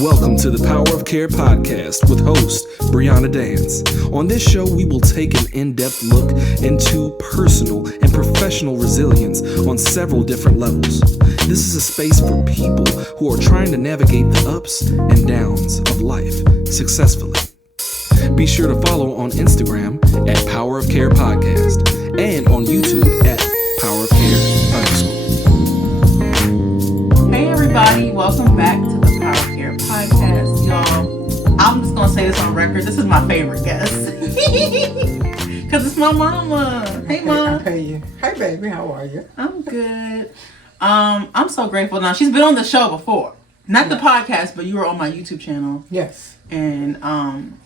Welcome to the Power of Care podcast with host Wendelyn Dance. On this show, we will take an in-depth look into personal and professional resilience on several different levels. This is a space for people who are trying to navigate the ups and downs of life successfully. Be sure to follow on Instagram at Power of Care Podcast and on YouTube at Power of Care _. Hey everybody, welcome back to the Power of Care Podcast, y'all. I'm just gonna say this on record. This is my favorite guest because it's my mama. Hey mom. Hey baby, how are you? I'm good. I'm so grateful. Now she's been on the show before, not the podcast, but you were on my YouTube channel. Yes. And I'm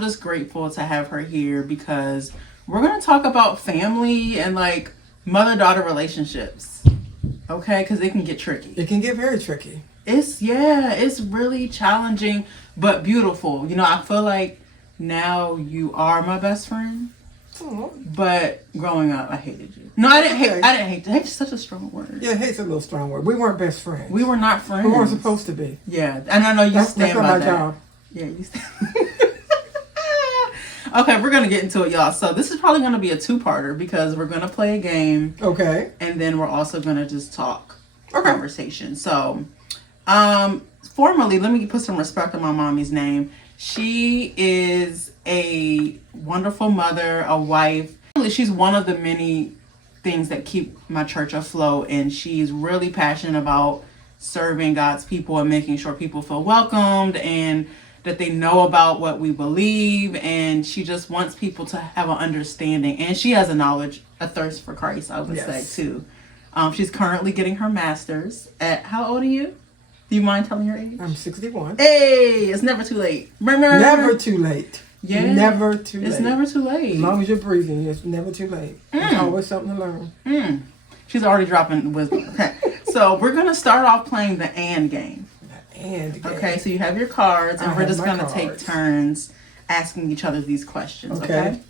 just grateful to have her here because we're gonna talk about family and like mother-daughter relationships. Okay, because they can get tricky. It can get very tricky. It's really challenging, but beautiful. You know, I feel like now you are my best friend. Oh. But growing up, I hated you. No, I didn't hate. I didn't hate. Hate's such a strong word. Yeah, hate's a little strong word. We weren't best friends. We were not friends. We weren't supposed to be. Yeah, and I know you stand by that. That's not my job. Yeah, you stand. Okay, we're gonna get into it, y'all. So this is probably gonna be a two-parter because we're gonna play a game. Okay. And then we're also gonna just talk. Okay. Conversation. So, formally, let me put some respect on my mommy's name. She is a wonderful mother, a wife. She's one of the many things that keep my church afloat, and she's really passionate about serving God's people and making sure people feel welcomed and that they know about what we believe, and she just wants people to have an understanding, and she has a thirst for Christ, I would say too. She's currently getting her master's at, how old are you? Do you mind telling your age? I'm 61. Hey, it's never too late. Never too late. Yeah. Never too late. It's never too late. As long as you're breathing, it's never too late. There's always something to learn. She's already dropping wisdom. Okay. So we're going to start off playing the and game. Okay, so you have your cards, and we're just going to take turns asking each other these questions, okay?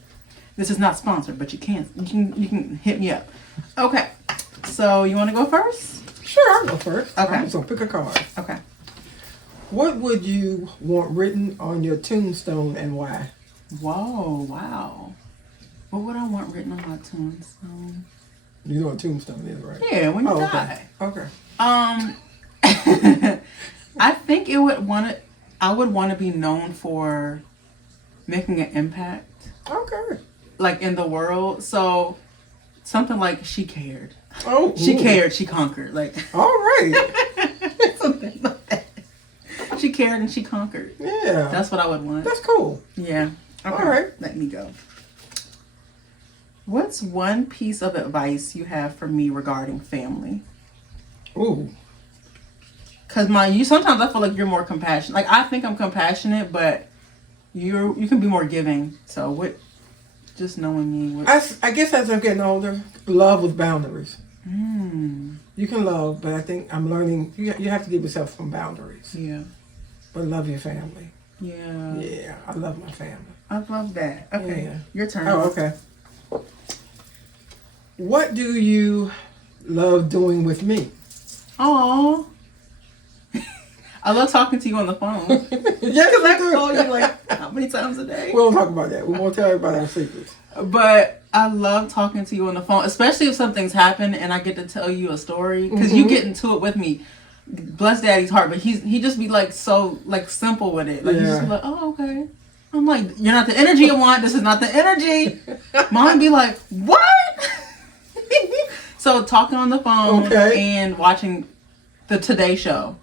This is not sponsored, but you can hit me up. Okay, so you want to go first? Sure, I'll go first. Okay. I'm just going to pick a card. Okay. What would you want written on your tombstone and why? Whoa, wow. What would I want written on my tombstone? You know what a tombstone is, right? Yeah, when you die. Okay. I think I would want to be known for making an impact. Okay. Like in the world. So something like she cared. Oh. She cared, she conquered. Like all right. Something like that. She cared and she conquered. Yeah. That's what I would want. That's cool. Yeah. Okay. All right. Let me go. What's one piece of advice you have for me regarding family? Ooh. Cause sometimes I feel like you're more compassionate. Like I think I'm compassionate, but you can be more giving. So what? Just knowing me. I guess as I'm getting older, love with boundaries. You can love, but I think I'm learning. You have to give yourself some boundaries. Yeah. But love your family. Yeah. Yeah, I love my family. I love that. Okay. Yeah. Your turn. Oh, okay. What do you love doing with me? Aww. I love talking to you on the phone. Yes, Because I call you like how many times a day? We won't talk about that. We won't tell everybody our secrets. But I love talking to you on the phone, especially if something's happened and I get to tell you a story. Because you get into it with me. Bless Daddy's heart, but he just be like so like simple with it. Like you just be like, oh okay. I'm like, you're not the energy I want. This is not the energy. Mom be like, what? So talking on the phone and watching the Today Show.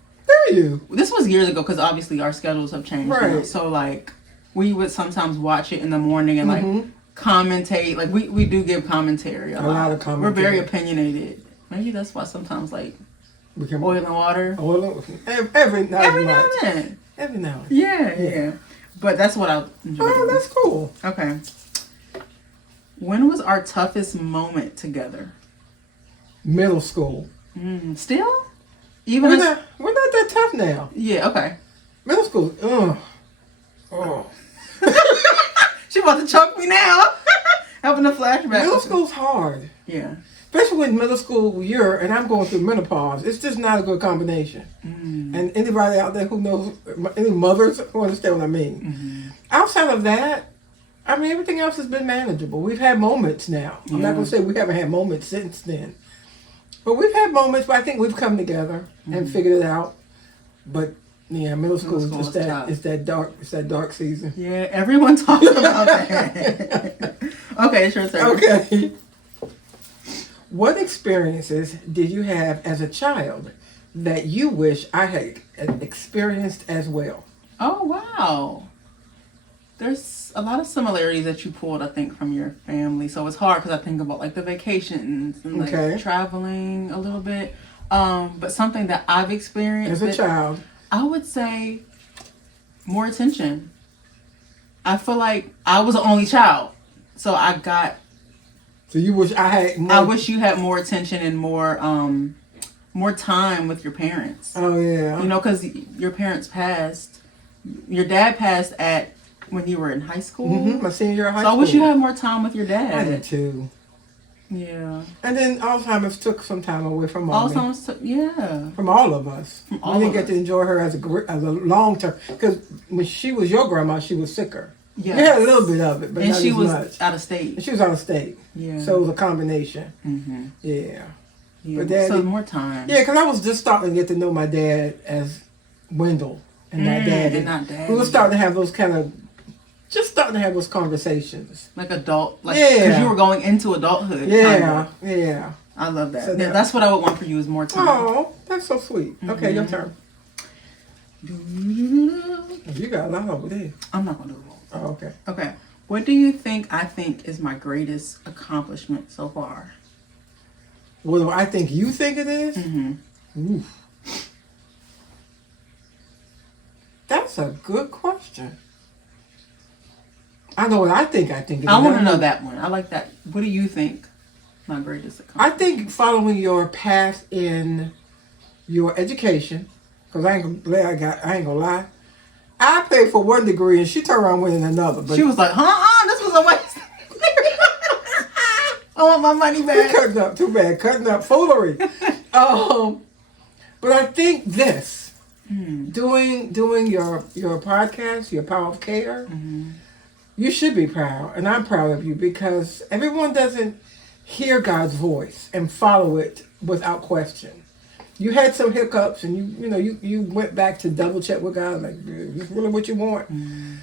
This was years ago because obviously our schedules have changed. Right. You know? So like we would sometimes watch it in the morning and like commentate. Like we do give commentary a lot of commentary. We're very opinionated. Maybe that's why sometimes like oil and water. Every now and then. Every now and then. Yeah. But that's what I enjoy. Oh, that's cool. Okay. When was our toughest moment together? Middle school. Still? We're not that tough now. Yeah, okay. Middle school. She about to choke me now. Having a flashback. Middle school's hard. Yeah. especially in middle school year, and I'm going through menopause. It's just not a good combination. And anybody out there who knows, any mothers who understand what I mean. Outside of that, I mean, everything else has been manageable. We've had moments now. I'm not going to say we haven't had moments since then. But we've had moments, but I think we've come together and figured it out. But yeah, middle school is just that. It's that dark season. Yeah, everyone talks about that. Okay, it's your turn. Okay. What experiences did you have as a child that you wish I had experienced as well? Oh, wow. There's a lot of similarities that you pulled, I think, from your family. So it's hard because I think about like the vacations and like traveling a little bit. But something that I've experienced as a child, I would say more attention. I feel like I was the only child. So I got... So you wish I had more... I wish you had more attention and more time with your parents. Oh, yeah. You know, because your parents passed. Your dad passed when you were in high school. My senior year of high school. So I wish you had more time with your dad. I did too. Yeah. And then Alzheimer's took some time away from Mommy. Alzheimer's took, yeah. From all of us. From all we didn't of get us. to enjoy her as a long term. Because when she was your grandma, she was sicker. Yes. We had a little bit of it, but and not she as was much. out of state. And she was out of state. Yeah. So it was a combination. Mm-hmm. Yeah. Yeah. But Daddy, so more time. Yeah, because I was just starting to get to know my dad as Wendell and not Daddy. And not Daddy. We were starting to have those starting to have those conversations. Like adult, because you were going into adulthood. Yeah, yeah. I love that. So That's what I would want for you is more time. Oh, that's so sweet. Okay, your turn. You got a lot over there. I'm not going to do it all. Oh, okay. Okay. What do you think I think is my greatest accomplishment so far? What do I think you think it is? Oof. That's a good question. I know what I think it is. I want to know that one. I like that. What do you think my greatest accomplishment? I think following your path in your education, because I ain't gonna lie. I paid for one degree and she turned around winning another. But she was like, this was a waste. I want my money back. Cutting up, too bad. Cutting up foolery. But I think this, doing your podcast, your Power of Care, you should be proud, and I'm proud of you because everyone doesn't hear God's voice and follow it without question. You had some hiccups, and you went back to double check with God, like, is this really what you want?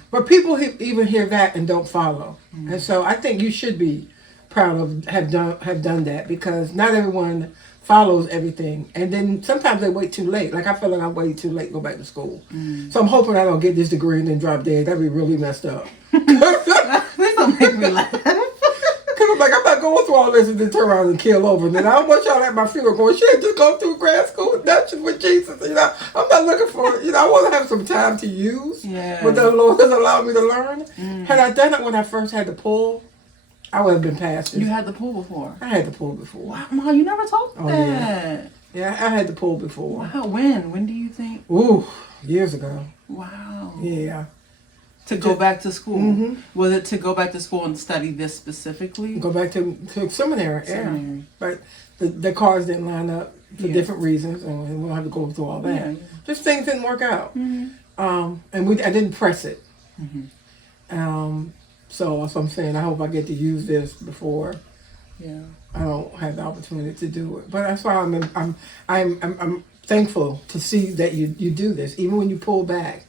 But people even hear that and don't follow, and so I think you should be proud of have done that because not everyone follows everything, and then sometimes they wait too late. Like I feel like I waited too late to go back to school, so I'm hoping I don't get this degree and then drop dead. That'd be really messed up. Please don't make me laugh. Because I'm like, I'm not going through all this and then turn around and kill over. And then I don't want y'all at my funeral going, she had just go through grad school and that's just with Jesus. I'm not looking for, I want to have some time to use what the Lord has allowed me to learn. Had I done it when I first had the pull, I would have been past it. You had the pool before? I had the pull before. Wow, Mom, you never told me that. Yeah, I had the pull before. Wow, when? When do you think? Ooh, years ago. Wow. Yeah. To go back to school? Was it to go back to school and study this specifically? Go back to seminary, yeah. But the cards didn't line up for different reasons, and we don't have to go through all that. Yeah. Just things didn't work out. And I didn't press it. So that's what I'm saying. I hope I get to use this before I don't have the opportunity to do it. But that's why I'm thankful to see that you do this, even when you pull back.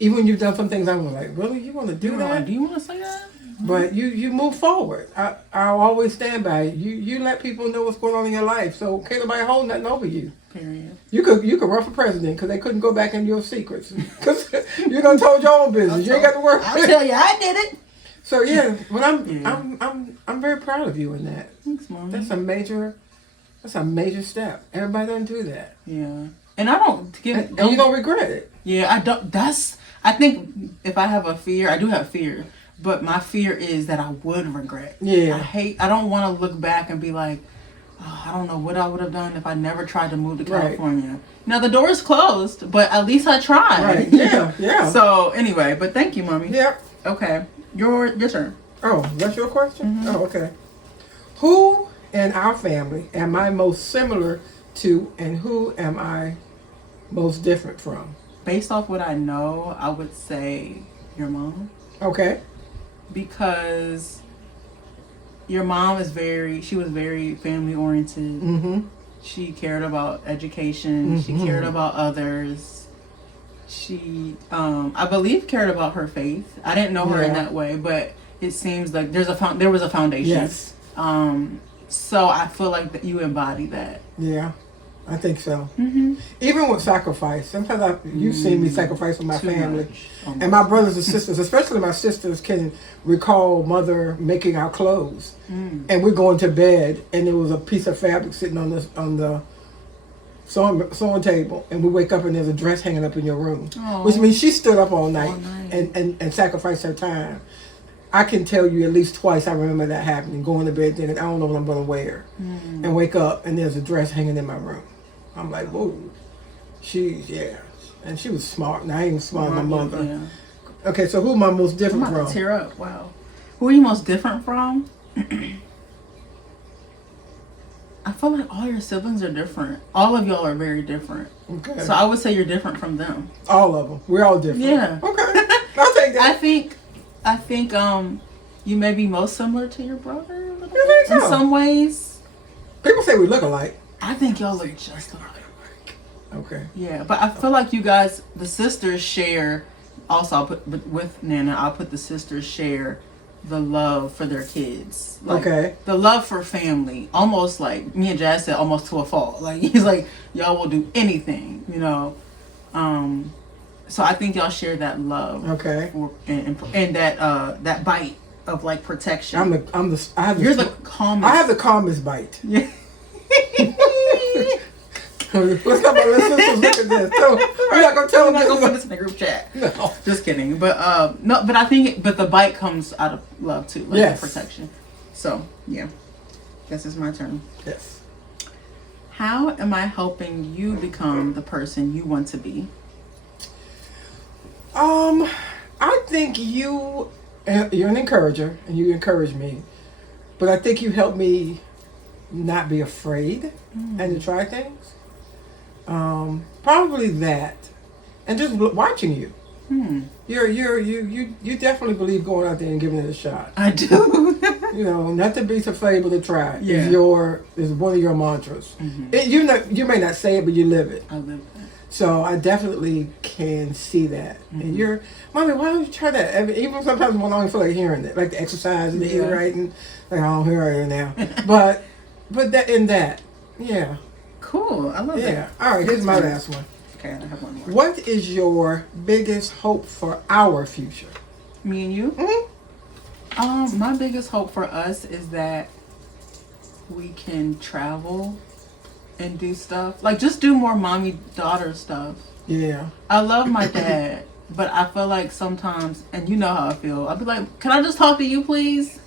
Even when you've done some things, I was like, really? You want to do that? Do you want to say that? But you move forward. I'll always stand by you. You let people know what's going on in your life. So can't nobody hold nothing over you. Period. You could run for president because they couldn't go back into your secrets. Because you done told your own business. You ain't got to work. I'll tell you, I did it. So yeah, but I'm very proud of you in that. Thanks, Mom. That's a major step. Everybody doesn't do that. Yeah. And I don't get And you don't regret it. Yeah, I don't. I think if I have a fear, I do have fear, but my fear is that I would regret. Yeah. I don't want to look back and be like, oh, I don't know what I would have done if I never tried to move to California. Right. Now the door is closed, but at least I tried. Right. Yeah. So anyway, but thank you, Mommy. Yep. Okay. Your turn. Oh, that's your question? Oh, okay. Who in our family am I most similar to, and who am I most different from? Based off what I know, I would say your mom. Okay. Because your mom was very family oriented. Mm-hmm. She cared about education. Mm-hmm. She cared about others. She, I believe, cared about her faith. I didn't know her in that way, but it seems like there was a foundation. Yes. So I feel like that you embody that. Yeah, I think so. Mm-hmm. Even with sacrifice, sometimes you've seen me sacrifice with my family. Much. And my brothers and sisters, especially my sisters, can recall mother making our clothes. And we're going to bed, and there was a piece of fabric sitting on the sewing table, and we wake up and there's a dress hanging up in your room. Aww. Which means she stood up all night. And sacrificed her time. I can tell you at least twice I remember that happening, going to bed thinking, I don't know what I'm going to wear. And wake up, and there's a dress hanging in my room. I'm like, whoa. And she was smart, and I ain't smart as my mother. Yeah. Okay, so who am I most different I'm from? about to tear up. Wow. Who are you most different from? I feel like all your siblings are different. All of y'all are very different. Okay. So I would say you're different from them. All of them. We're all different. Yeah. Okay. I'll take that. I think you may be most similar to your brother a little You bit, think so? in some ways. People say we look alike. I think y'all look just alike. Okay. Yeah, but I feel like you guys, the sisters share. Also, I'll put with Nana. I'll put the sisters share the love for their kids. Like, okay. The love for family, almost like me and Jazz said, almost to a fault. Like he's like, y'all will do anything, you know. So I think y'all share that love. Okay. And that bite of like protection. You're the calmest. I have the calmest bite. Yeah. Let's not let sisters look at this. So we're not gonna tell them. I'm not gonna put this in the group chat. No. Just kidding. But no. But I think. But the bite comes out of love too, like yes. the protection. So yeah, guess it's my turn. Yes. How am I helping you become the person you want to be? I think you're an encourager, and you encourage me. But I think you help me not be afraid and to try things. Probably that, and just watching you. You definitely believe going out there and giving it a shot. I do. You know, not to be afraid, but to try. Yeah. Is one of your mantras. You may not say it, but you live it. I live that. So I definitely can see that. And you're, Mommy, why don't you try that? Even sometimes when I don't feel like hearing it, like the exercise and the eat right, and like I don't hear it now. but that, yeah. Cool. I love that. Yeah. All right. Here's my last one. Okay, I have one more. What is your biggest hope for our future? Me and you? Mm-hmm. My biggest hope for us is that we can travel and do stuff. Like, just do more mommy-daughter stuff. Yeah. I love my dad, but I feel like sometimes, and you know how I feel, I'll be like, can I just talk to you, please?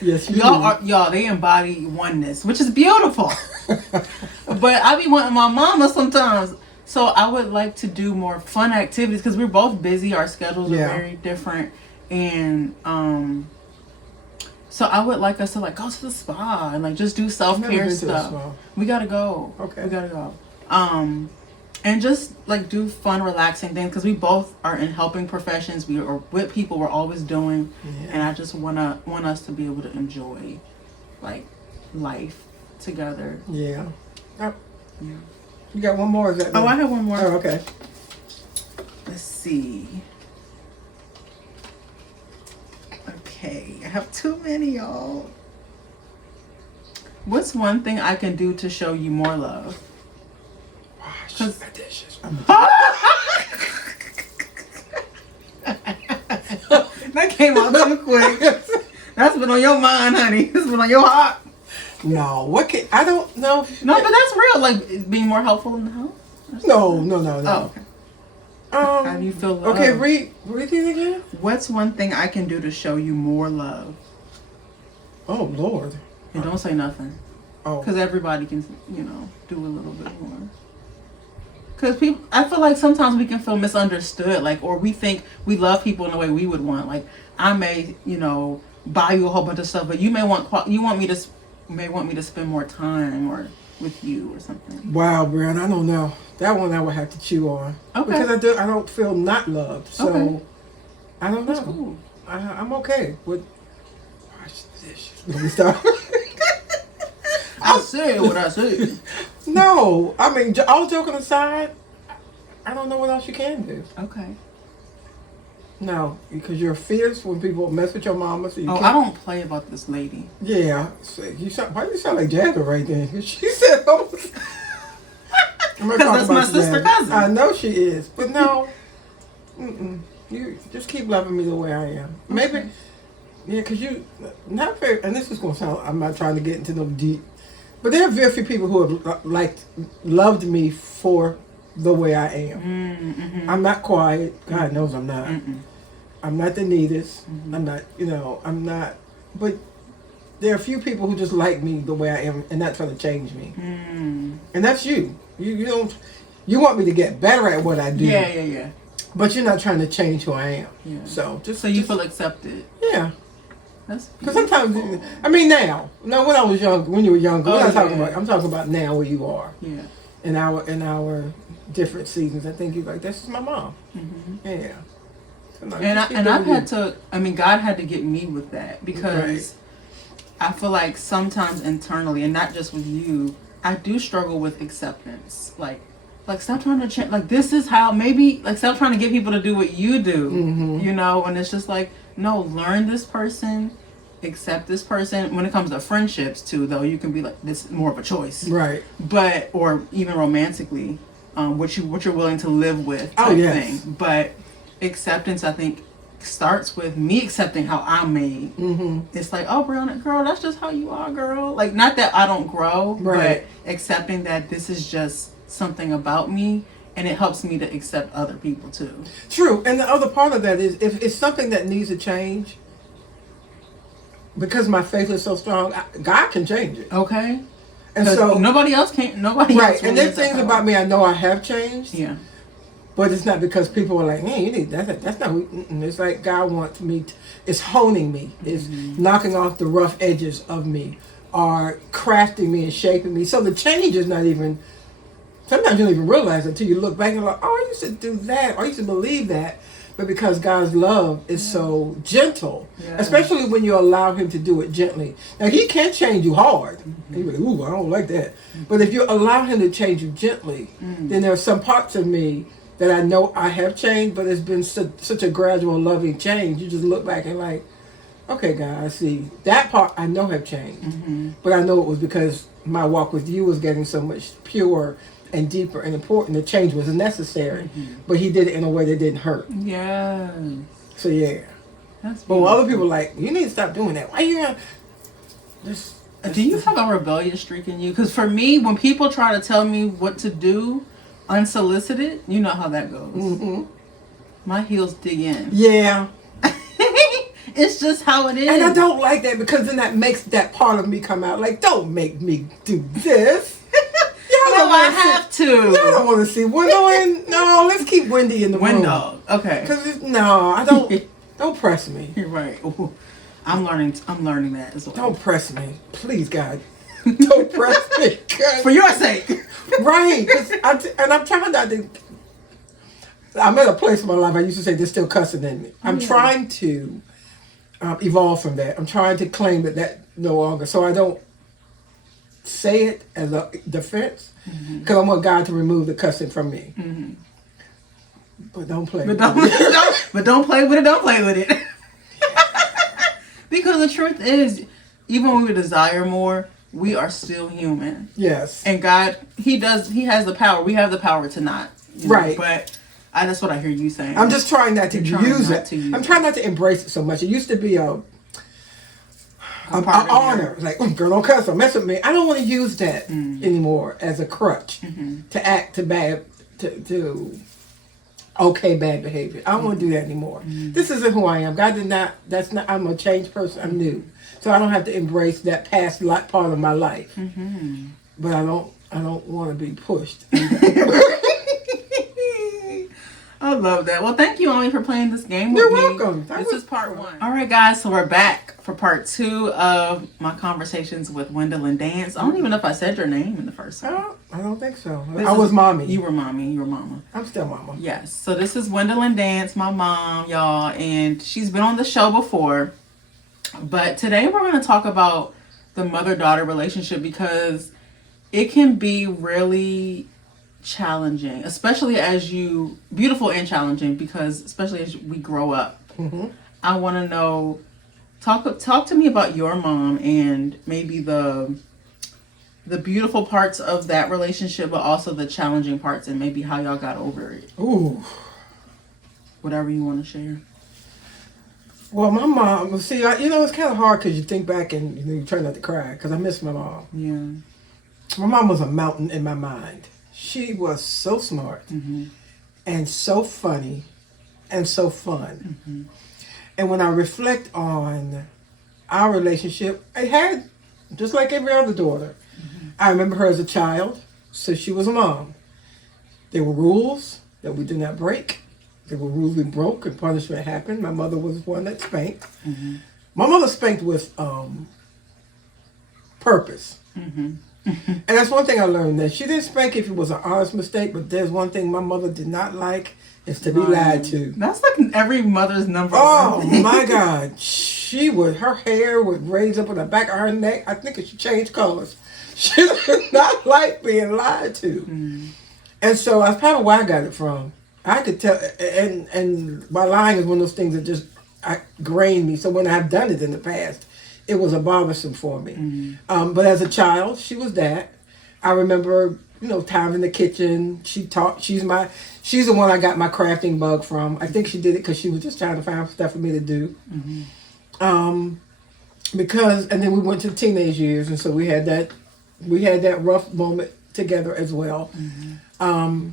Yes, y'all, they embody oneness, which is beautiful. But I be wanting my mama sometimes. So I would like to do more fun activities because we're both busy. Our schedules are very different. And so I would like us to like go to the spa and like just do self-care stuff. We gotta go. Okay. We gotta go. And just like do fun, relaxing things because we both are in helping professions. We are with people we're always doing, and I just want us to be able to enjoy like life together. Yeah. Oh. Yeah. You got one more? Is that I have one more. Oh, okay. Let's see. Okay, I have too many, y'all. What's one thing I can do to show you more love? Wash the dishes. That came out too quick. That's been on your mind, honey. That's been on your heart. No, I don't know. No, but that's real. Like being more helpful in the house. No. Oh, okay. How do you feel love? Okay, read these again. What's one thing I can do to show you more love? Oh Lord. And don't say nothing. Oh. Because everybody can, do a little bit more. Because I feel like sometimes we can feel misunderstood, like, or we think we love people in the way we would want. Like, I may, buy you a whole bunch of stuff, but you may want me to spend more time or with you or something. Wow, Brian, I don't know. That one I would have to chew on. Okay. Because I don't feel not loved. So okay. I don't know. That's cool. I'm okay with wash the dishes. Let me stop. I said what I said. No, I mean, all joking aside, I don't know what else you can do. Okay. No, because you're fierce when people mess with your mama. So I don't play about this lady. Yeah. So why do you sound like Jagger right then? She said, because that's my sister cousin. I know she is. But no, you just keep loving me the way I am. Maybe, okay. Yeah, because you, not very, and this is going to sound, I'm not trying to get into no deep, but there are very few people who have loved me for the way I am. Mm-hmm. I'm not quiet. God knows I'm not. Mm-mm. I'm not the neatest. Mm-hmm. I'm not, I'm not. But there are a few people who just like me the way I am and not trying to change me. Mm. And that's you. You want me to get better at what I do. Yeah. But you're not trying to change who I am. Yeah. So you feel accepted. Yeah. Because sometimes, I mean now when I was young, when you were younger, I'm talking about now where you are. Yeah. In our different seasons, I think you're like, this is my mom. Mm-hmm. Yeah. So and I've had to, God had to get me with that because I feel like sometimes internally, and not just with you, I do struggle with acceptance. Like stop trying to change. Like this is how stop trying to get people to do what you do. Mm-hmm. And it's just like, no, learn this person, accept this person. When it comes to friendships too, though, you can be like, this is more of a choice, right? But or even romantically, what you're willing to live with type thing. But acceptance, I think, starts with me accepting how I'm made. Mm-hmm. It's like, oh, Brianna, girl, that's just how you are, girl. Like, not that I don't grow, but accepting that this is just something about me. And it helps me to accept other people too. True. And the other part of that is if it's something that needs to change, because my faith is so strong, God can change it. Okay. And so nobody else can. Nobody else. Right. And there's things about me I know I have changed. Yeah. But it's not because people are like, hey, you need that's not. It's like God wants me. It's honing me. It's knocking off the rough edges of me, or crafting me and shaping me. So the change is not even. Sometimes you don't even realize it until you look back and like, oh, I used to do that, or I used to believe that. But because God's love is so gentle, especially when you allow Him to do it gently. Now, He can change you hard. Mm-hmm. You're like, ooh, I don't like that. Mm-hmm. But if you allow Him to change you gently, then there are some parts of me that I know I have changed, but it's been such a gradual, loving change. You just look back and like, okay, God, I see. That part I know have changed. Mm-hmm. But I know it was because my walk with you was getting so much purer and deeper and important. The change was necessary, but He did it in a way that didn't hurt. Yeah. So yeah. That's but when other people are like, you need to stop doing that. Why you gonna? Do you have a rebellious streak in you? Because for me, when people try to tell me what to do, unsolicited, you know how that goes. Mm-hmm. My heels dig in. Yeah. It's just how it is. And I don't like that because then that makes that part of me come out. Like, don't make me do this. No, I have to. Y'all don't want to see Wendelyn. No, let's keep Wendy in the room. Wendell. Okay. Because I don't. Don't press me. You're right. Ooh, I'm learning that as well. Don't press me, please, God. Don't press me, God. For your sake. Right. And I'm trying not to. I'm at a place in my life I used to say there's still cussing in me. I'm trying to evolve from that. I'm trying to claim that no longer. So I don't say it as a defense because I want God to remove the cussing from me. Mm-hmm. But don't play with it. But don't play with it. Don't play with it. Because the truth is, even when we desire more, we are still human. Yes. And God, He has the power. We have the power to not. Right. But that's what I hear you saying. I'm just trying not to use it. I'm trying not to embrace it so much. It used to be an honor. Like, girl, don't cuss, don't mess with me. I don't want to use that anymore as a crutch to act to bad, to okay bad behavior. I don't want to do that anymore. This isn't who I am. God did not. I'm a changed person. I'm new, so I don't have to embrace that past part of my life. But I don't want to be pushed. I love that. Well, thank you, Ami, for playing this game with You're me. welcome. This is part 1. All right, guys. So we're back for part 2 of my conversations with Wendelyn Dance. I don't even know if I said your name in the first one. I don't think so. This I was mommy. You were mommy. You were mama. I'm still mama. Yes. So this is Wendelyn Dance, my mom, y'all, and she's been on the show before. But today we're going to talk about the mother-daughter relationship because it can be really challenging, especially beautiful and challenging, because especially as we grow up. Mm-hmm. I want to know, talk to me about your mom and maybe the beautiful parts of that relationship, but also the challenging parts and maybe how y'all got over it. Ooh. Whatever you want to share. Well, my mom, see, it's kind of hard because you think back and you try not to cry because I miss my mom. Yeah. My mom was a mountain in my mind. She was so smart and so funny and so fun. Mm-hmm. And when I reflect on our relationship, I had, just like every other daughter, I remember her as a child, so she was a mom. There were rules that we did not break. There were rules we broke and punishment happened. My mother was one that spanked. Mm-hmm. My mother spanked with purpose. Mm-hmm. And that's one thing I learned, that she didn't spank if it was an honest mistake, but there's one thing my mother did not like, is to be lied to. That's like every mother's number one. Oh my God. Her hair would raise up on the back of her neck. I think she changed colors. She did not like being lied to. Mm. And so that's probably where I got it from. I could tell, and my lying is one of those things that just grained me. So when I've done it in the past, it was a bothersome for me. Mm-hmm. But as a child, she was that. I remember, time in the kitchen. She's the one I got my crafting bug from. I think she did it because she was just trying to find stuff for me to do. Mm-hmm. And then we went to teenage years, and so we had that rough moment together as well. Mm-hmm.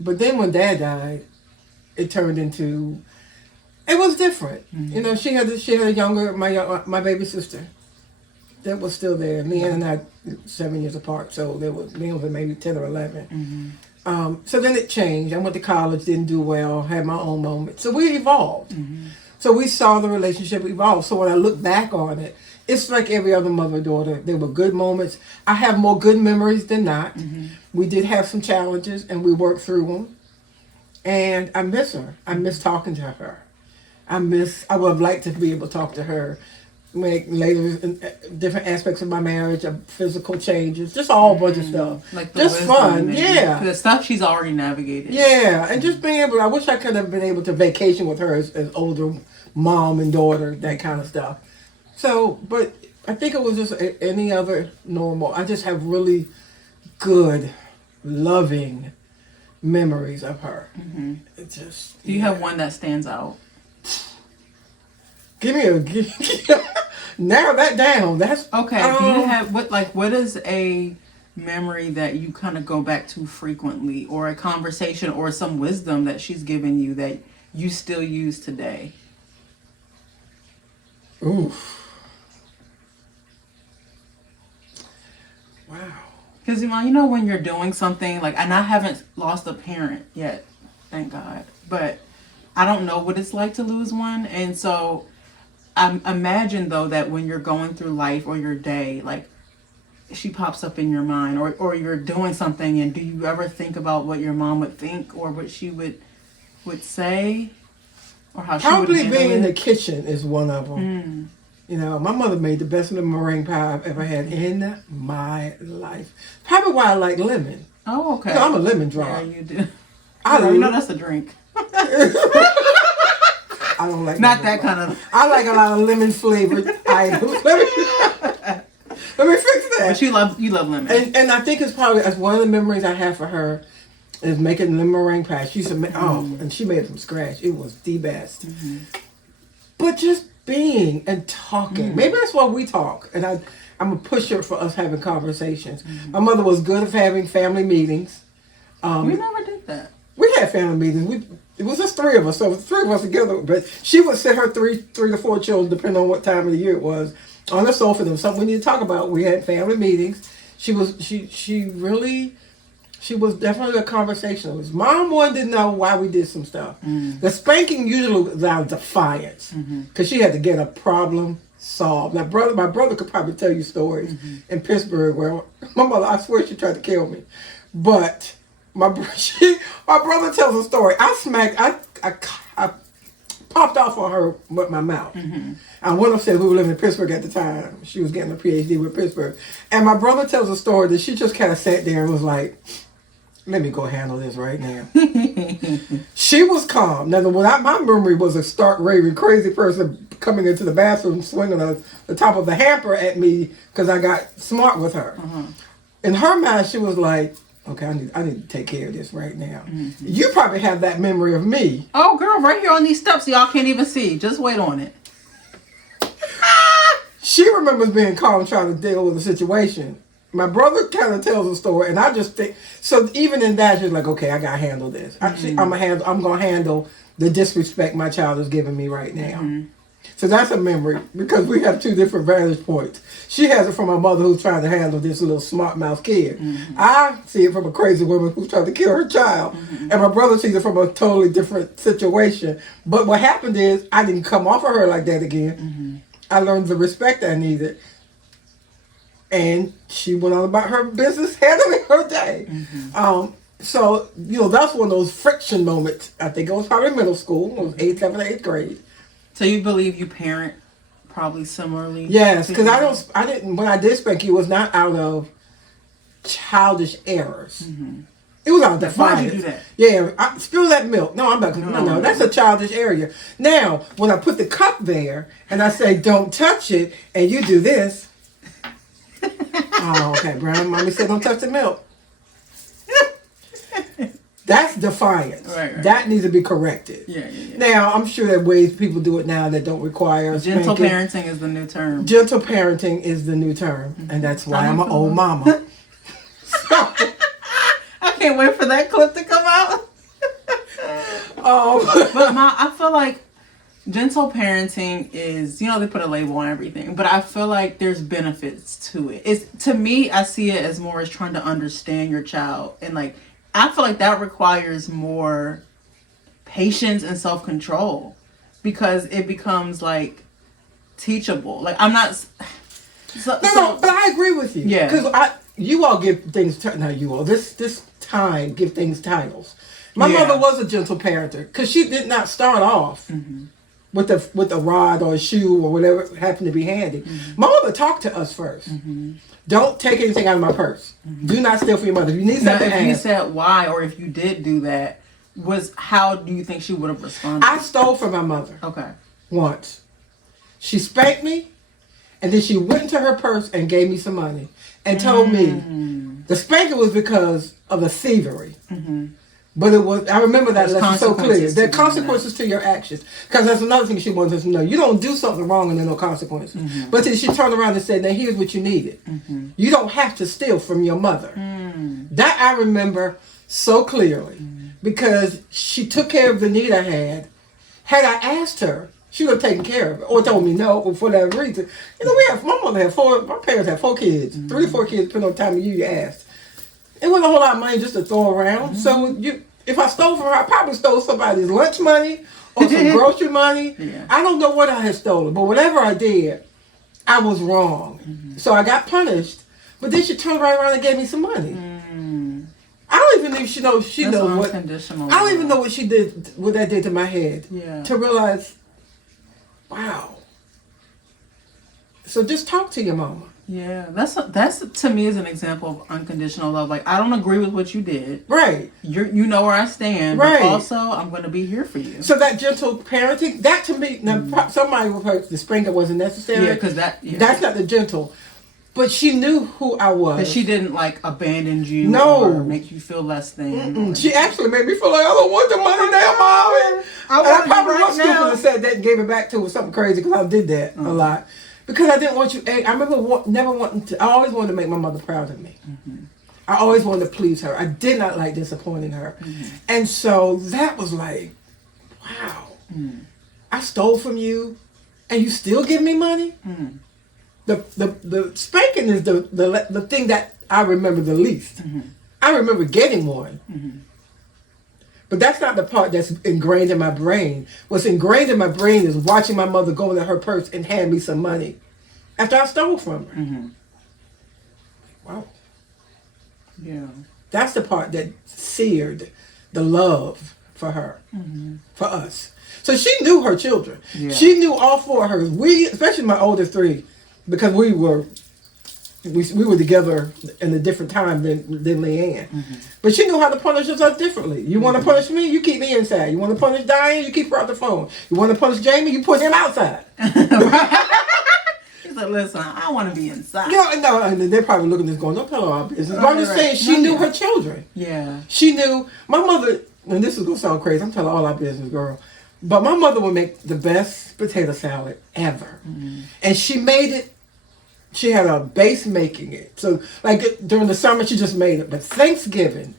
But then when Dad died, it turned into, it was different. Mm-hmm. She had a younger, my baby sister that was still there. Leanne and I 7 years apart, so Leanne was maybe 10 or 11. Mm-hmm. So then it changed. I went to college, didn't do well, had my own moment. So we evolved. Mm-hmm. So we saw the relationship evolve. So when I look back on it, it's like every other mother-daughter. There were good moments. I have more good memories than not. Mm-hmm. We did have some challenges, and we worked through them. And I miss her. I miss talking to her. I would have liked to be able to talk to her, make later different aspects of my marriage, of physical changes, just all bunch of stuff. Like just fun, yeah. The stuff she's already navigated. Yeah, and just being able, I wish I could have been able to vacation with her as older mom and daughter, that kind of stuff. So, but I think it was just any other normal. I just have really good, loving memories of her. Mm-hmm. It just. Do you have one that stands out? Narrow that down. That's okay. Do you have what is a memory that you kind of go back to frequently, or a conversation, or some wisdom that she's given you that you still use today? Oof. Wow. Because when you're doing something and I haven't lost a parent yet, thank God, but I don't know what it's like to lose one, and so I imagine though that when you're going through life or your day, she pops up in your mind, or you're doing something, and do you ever think about what your mom would think or what she would say, or how she would handle it? Probably being in the kitchen is one of them. My mother made the best meringue pie I've ever had in my life. Probably why I like lemon. Oh, okay. I'm a lemon drop. Yeah, you do. That's a drink. I don't like not that kind of. I like a lot of lemon flavored items. Let me fix that. But you love lemon. And I think it's probably one of the memories I have for her is making lemon meringue pie. She used to make, and she made it from scratch. It was the best. Mm-hmm. But just being and talking. Mm-hmm. Maybe that's why we talk. And I'm a pusher for us having conversations. Mm-hmm. My mother was good at having family meetings. We never did that. We had family meetings. It was just three of us, so it was three of us together. But she would sit her three to four children, depending on what time of the year it was, on the sofa. There was something we need to talk about. We had family meetings. She She was definitely a conversationalist. Mom wanted to know why we did some stuff. The spanking usually was out of defiance because she had to get a problem solved. My brother could probably tell you stories in Pittsburgh where my mother, I swear she tried to kill me. But my brother tells a story. I popped off on her with my mouth. I went upstairs. We were living in Pittsburgh at the time. She was getting a PhD with Pittsburgh. And my brother tells a story that she just kind of sat there and was like, let me go handle this right now. She was calm. Now, my memory was a stark, raving, crazy person coming into the bathroom, swinging the top of the hamper at me because I got smart with her. In her mind, she was like, okay, I need to take care of this right now. You probably have that memory of me. Oh, girl, right here on these steps, y'all can't even see. Just wait on it. She remembers being calm, trying to deal with the situation. My brother kind of tells a story, and I just think, so even in that, she's like, okay, I got to handle this. I'm going to handle the disrespect my child is giving me right now. So that's a memory, because we have two different vantage points. She has it from a mother who's trying to handle this little smart mouth kid. I see it from a crazy woman who's trying to kill her child. And my brother sees it from a totally different situation. But what happened is, I didn't come off of her like that again. I learned the respect I needed. And she went on about her business, handling her day. So, that's one of those friction moments. I think it was probably middle school. It was 7th or 8th grade. So you believe you parent probably similarly? Yes, because when I did spank you, it was not out of childish errors. It was out of defiance. Why'd you do that? Yeah, spill that milk. No, I'm not. No, that's a childish area. Now, when I put the cup there and I say, don't touch it, and you do this. Oh, okay, Brian. Mommy said don't touch the milk. That's defiance. Right. That needs to be corrected. Yeah. Now, I'm sure there are ways people do it now that don't require Gentle spanking. parenting is the new term. Gentle parenting is the new term, and that's why I'm an old mama. I can't wait for that clip to come out. But I feel like gentle parenting is, they put a label on everything, but I feel like there's benefits to it. To me, I see it as more as trying to understand your child, and I feel like that requires more patience and self-control because it becomes teachable. I'm not. No, but I agree with you. Yeah, because you all give things. Not you all. This time give things titles. My mother was a gentle parenter because she did not start off with a rod or a shoe or whatever happened to be handy. My mother talked to us first. Don't take anything out of my purse. Do not steal from your mother. If you need something, if you said why, or if you did do that, how do you think she would have responded? I stole from my mother. Okay. Once. She spanked me, and then she went into her purse and gave me some money and told me the spanking was because of the thievery. But I remember that lesson so clear. There are consequences to your actions. Because that's another thing she wants us to know. You don't do something wrong and there are no consequences. But then she turned around and said, now here's what you needed. You don't have to steal from your mother. That I remember so clearly. Because she took care of the need I had. Had I asked her, she would have taken care of it. Or told me no, or for that reason. My parents had 4 kids. 3 or 4 kids, depending on the time of year you asked. It wasn't a whole lot of money just to throw around. So if I stole from her, I probably stole somebody's lunch money or some grocery money. I don't know what I had stolen, but whatever I did, I was wrong. So I got punished. But then she turned right around and gave me some money. I don't even know if she knows what. I don't even know what she did, what that did to my head. To realize, wow. So just talk to your mama. Yeah, that's to me is an example of unconditional love. I don't agree with what you did. Right. You know where I stand. Right. But also, I'm going to be here for you. So that gentle parenting, that to me, now somebody would hurt the spanking wasn't necessary. Yeah, because that's not the gentle. But she knew who I was. But she didn't abandon you or make you feel less than. She actually made me feel like I don't want the money now, Mommy. I probably was stupid and said that and gave it back to her something crazy because I did that a lot. Because I didn't want you. I remember I always wanted to make my mother proud of me. I always wanted to please her. I did not like disappointing her. And so that was wow. I stole from you and you still give me money? The spanking is the thing that I remember the least. I remember getting one. Mm-hmm. But that's not the part that's ingrained in my brain. What's ingrained in my brain is watching my mother go into her purse and hand me some money after I stole from her. Mm-hmm. Wow. Yeah. That's the part that seared the love for her, for us. So she knew her children. Yeah. She knew all four of hers. We, especially my older three, because we were together in a different time than Leanne. Mm-hmm. But she knew how to punish us differently. You want to punish me, you keep me inside. You want to punish Diane, you keep her off the phone. You want to punish Jamie, you put him outside. He's like, listen, I want to be inside. No, and they're probably looking at this going, don't tell her our business. But I'm just saying, she knew her children. Yeah. She knew, my mother, and this is going to sound crazy, I'm telling all our business, girl. But my mother would make the best potato salad ever. Mm-hmm. And she made it. She had a base making it. So, like, during the summer, she just made it. But Thanksgiving,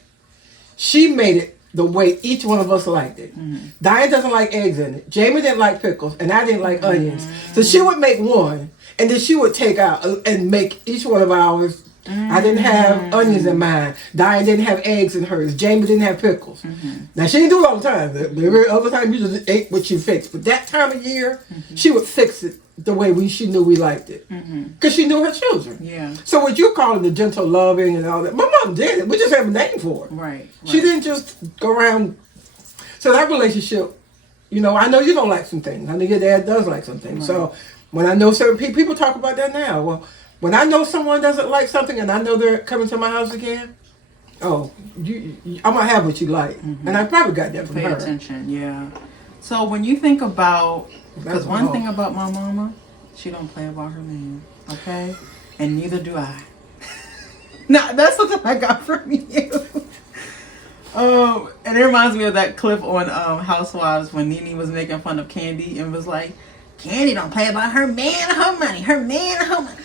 she made it the way each one of us liked it. Mm-hmm. Diane doesn't like eggs in it. Jamie didn't like pickles. And I didn't like onions. So she would make one. And then she would take out and make each one of ours. I didn't have onions in mine. Diane didn't have eggs in hers. Jamie didn't have pickles. Mm-hmm. Now, she didn't do it all the time. Every other time, you just ate what you fixed. But that time of year, she would fix it the way she knew we liked it. Because she knew her children. Yeah. So what you're calling the gentle loving and all that, my mom did it. We just have a name for it. Right. She didn't just go around. So that relationship, I know you don't like some things. I know your dad does like some things. Right. So when I know certain people talk about that now. Well, when I know someone doesn't like something and I know they're coming to my house again, I'm going to have what you like. Mm-hmm. And I probably got that from her. Pay attention, yeah. So when you think about, because one thing about my mama, she don't play about her man, okay? And neither do I. Now, that's something I got from you. And it reminds me of that clip on Housewives when Nene was making fun of Candy and was like, Candy don't play about her man or her money, her man or her money.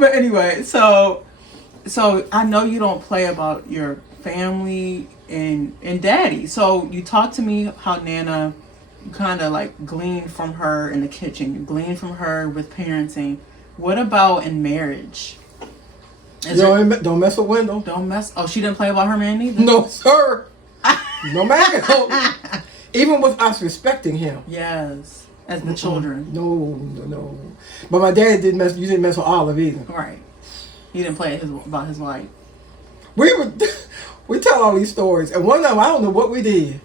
But anyway, so I know you don't play about your family and daddy. So you talk to me how Nana, you kind of like gleaned from her in the kitchen. You gleaned from her with parenting. What about in marriage? Don't mess with Wendell. Don't mess. Oh, she didn't play about her man either? No, sir. No matter. Even with us respecting him. Yes. As the children. No. But my dad didn't mess. You didn't mess with Olive either. Right. He didn't play about his wife. We tell all these stories, and one of them I don't know what we did,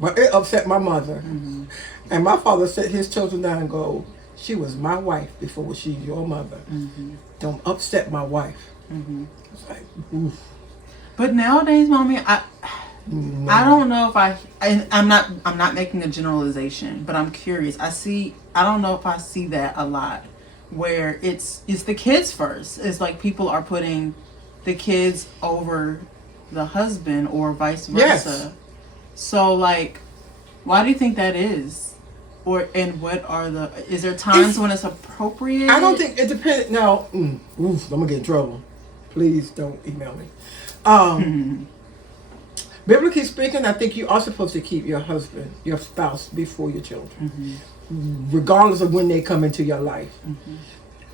but it upset my mother. Mm-hmm. And my father set his children down and go, "She was my wife before she your mother. Mm-hmm. Don't upset my wife." Mm-hmm. It's like, oof. But nowadays, mommy, I don't know if I'm not making a generalization, but I'm curious. I don't know if I see that a lot, where it's the kids first. It's like people are putting the kids over the husband or vice versa. Yes. So like, why do you think that is? Is there times when it's appropriate? I don't think it depends. Now, I'm gonna get in trouble. Please don't email me. Biblically speaking, I think you are supposed to keep your husband, your spouse, before your children, regardless of when they come into your life. Mm-hmm.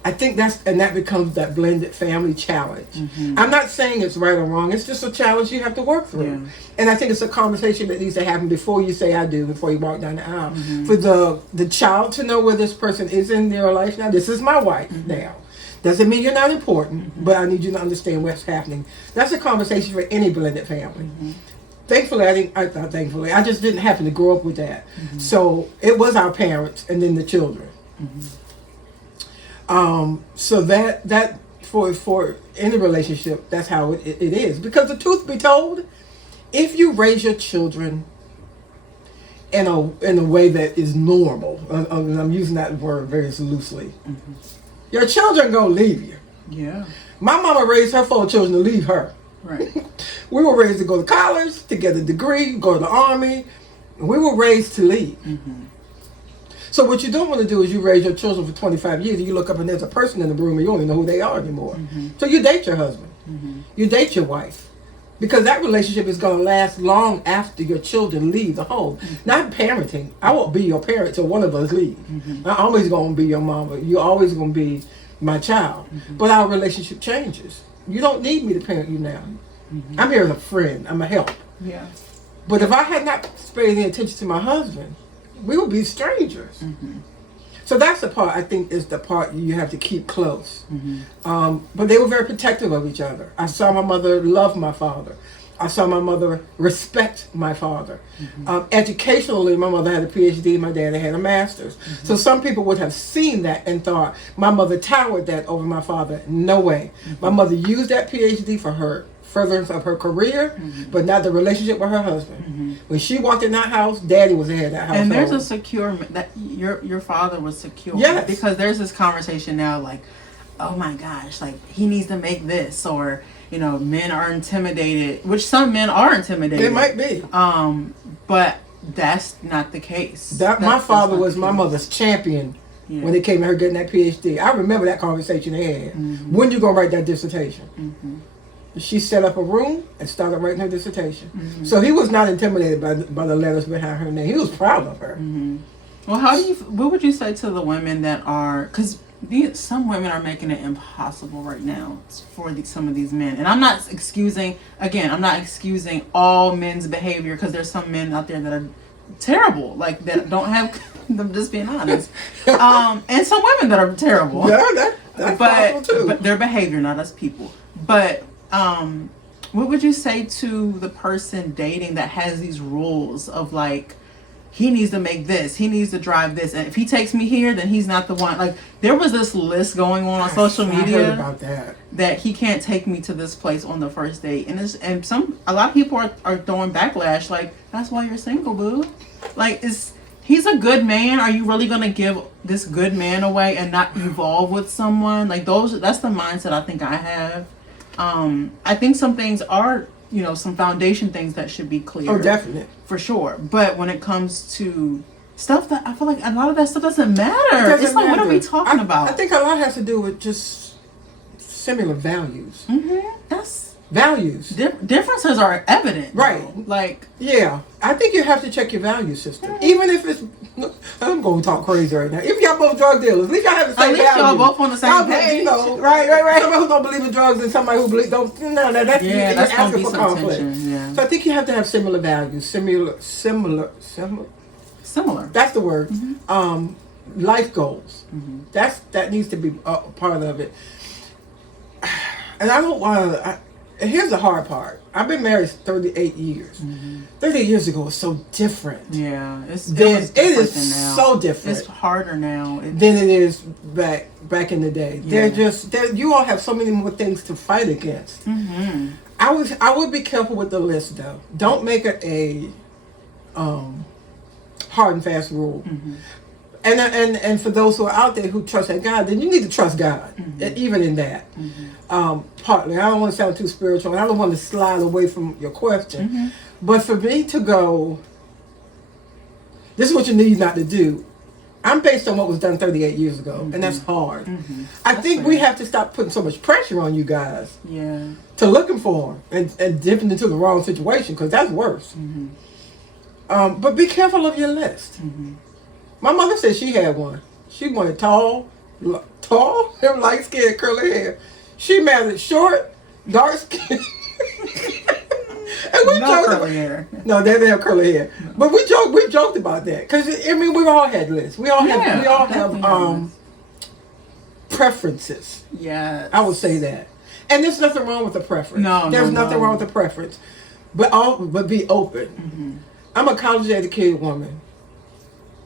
I think that becomes that blended family challenge. Mm-hmm. I'm not saying it's right or wrong. It's just a challenge you have to work through. Yeah. And I think it's a conversation that needs to happen before you say I do, before you walk down the aisle. Mm-hmm. For the child to know where this person is in their life now. This is my wife now. Doesn't mean you're not important, but I need you to understand what's happening. That's a conversation for any blended family. Mm-hmm. Thankfully, I just didn't happen to grow up with that. Mm-hmm. So it was our parents and then the children. Mm-hmm. So that for any relationship, that's how it is. Because the truth be told, if you raise your children in a way that is normal, and I'm using that word very loosely, your children gonna leave you. Yeah. My mama raised her 4 children to leave her. Right. We were raised to go to college, to get a degree, go to the army. We were raised to leave. Mm-hmm. So what you don't want to do is you raise your children for 25 years and you look up and there's a person in the room and you don't even know who they are anymore. Mm-hmm. So you date your husband. Mm-hmm. You date your wife. Because that relationship is going to last long after your children leave the home. Mm-hmm. Not parenting. I won't be your parent till one of us leave. Mm-hmm. I'm always going to be your mama. You're always going to be my child. Mm-hmm. But our relationship changes. You don't need me to parent you now. I'm here as a friend. I'm a help. Yeah. But if I had not paid any attention to my husband, we would be strangers. So that's the part I think is the part you have to keep close. But they were very protective of each other. I saw my mother love my father. I saw my mother respect my father. Educationally, my mother had a PhD, my dad had a master's. So some people would have seen that and thought, my mother towered that over my father. No way. My mother used that PhD for her furtherance of her career, but not the relationship with her husband. When she walked in that house, daddy was ahead of that house. And there's a secure, that your father was secure. Yes. Because there's this conversation now like, oh my gosh, like he needs to make this, or men are intimidated, which some men are intimidated. It might be. But that's not the case. My father was my mother's champion when it came to her getting that PhD. I remember that conversation they had. When you gonna write that dissertation? She set up a room and started writing her dissertation. So he was not intimidated by the letters behind her name. He was proud of her. Well, what would you say to the women that are, because some women are making it impossible right now for some of these men. And I'm not excusing all men's behavior, because there's some men out there that are terrible, like that don't have, I'm just being honest. And some women that are terrible. Yeah, that's possible too. But their behavior, not us people. But what would you say to the person dating that has these rules of like, he needs to make this, he needs to drive this, and if he takes me here, then he's not the one. Like, there was this list going on social media. I heard about that he can't take me to this place on the first date, and a lot of people are throwing backlash like, that's why you're single, boo. Like, he's a good man. Are you really gonna give this good man away and not evolve with someone? Like, that's the mindset I think I have. I think some things are, some foundation things that should be clear. Oh, definitely. For sure. But when it comes to stuff that I feel like a lot of that stuff doesn't matter. It's like, what are we talking about? I think a lot has to do with just similar values. That's values. Differences are evident. Right. Though. Like. Yeah. I think you have to check your value system. Even if it's, I'm going to talk crazy right now. If y'all both drug dealers, at least y'all have the same value. At least y'all both on the same page. Right. Somebody who don't believe in drugs and somebody who believes don't. No, that's you're asking for conflict. Yeah. So I think you have to have similar values. Similar. That's the word. Life goals. That needs to be a part of it. And I don't want to. Here's the hard part. I've been married 38 years. 38 years ago was so different. Yeah, it is so different. It's harder now than it is back in the day. Yeah. You all have so many more things to fight against. I would be careful with the list though. Don't make it a hard and fast rule. And for those who are out there who trust in God, then you need to trust God, even in that. Partly, I don't want to sound too spiritual, and I don't want to slide away from your question. But for me to go, this is what you need not to do. I'm based on what was done 38 years ago, and that's hard. I think we have to stop putting so much pressure on you guys to looking for them and dipping into the wrong situation, because that's worse. But be careful of your list. My mother said she had one. She wanted tall, and light-skinned, curly hair. She married short, dark skin. And we joked curly hair. No, they didn't have curly hair. No. But we joked about that, because we all had lists. We all have preferences. Yeah, I would say that. And there's nothing wrong with a preference. There's nothing wrong with a preference. But be open. I'm a college-educated woman.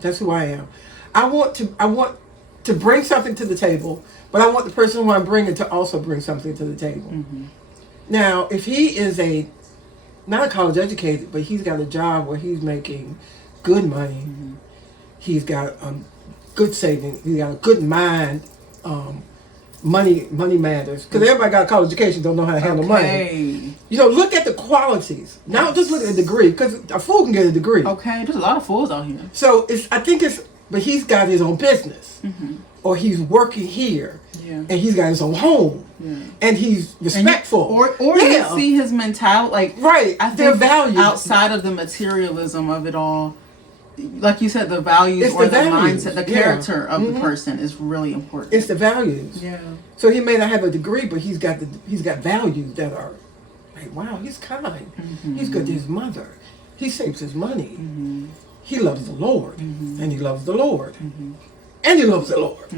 That's who I am. I want to bring something to the table, but I want the person who I'm bringing to also bring something to the table. Now, if he is not a college educated, but he's got a job where he's making good money, he's got good savings, he's got a good mind, money matters. Because everybody got a college education, don't know how to handle money. Look at the qualities. Now, just look at the degree, because a fool can get a degree. Okay, there's a lot of fools out here. So but he's got his own business, or he's working here, and he's got his own home, and he's respectful. Or you see his mentality, I think values outside of the materialism of it all. Like you said, the values or the mindset, the character of the person is really important. It's the values. Yeah. So he may not have a degree, but he's got values that are Like, wow, he's kind. He's good to his mother. He saves his money. He loves the Lord. And he loves the Lord. And he loves the Lord.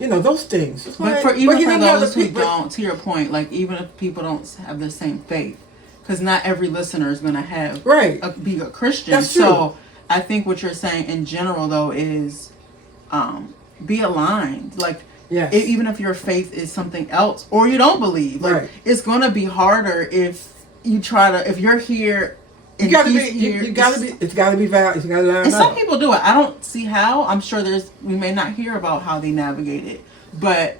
You know, those things. It's But like, for those who but- don't, to your point, like even if people don't have the same faith, because not every listener is going to have be a Christian. That's true. So I think what you're saying in general though is be aligned. Like Yes. even if your faith is something else or you don't believe, like it's going to be harder if you try to, if you're here. You gotta be. You gotta be. It's gotta be valid. It's gotta line up. And some people do it. I don't see how. I'm sure we may not hear about how they navigate it, but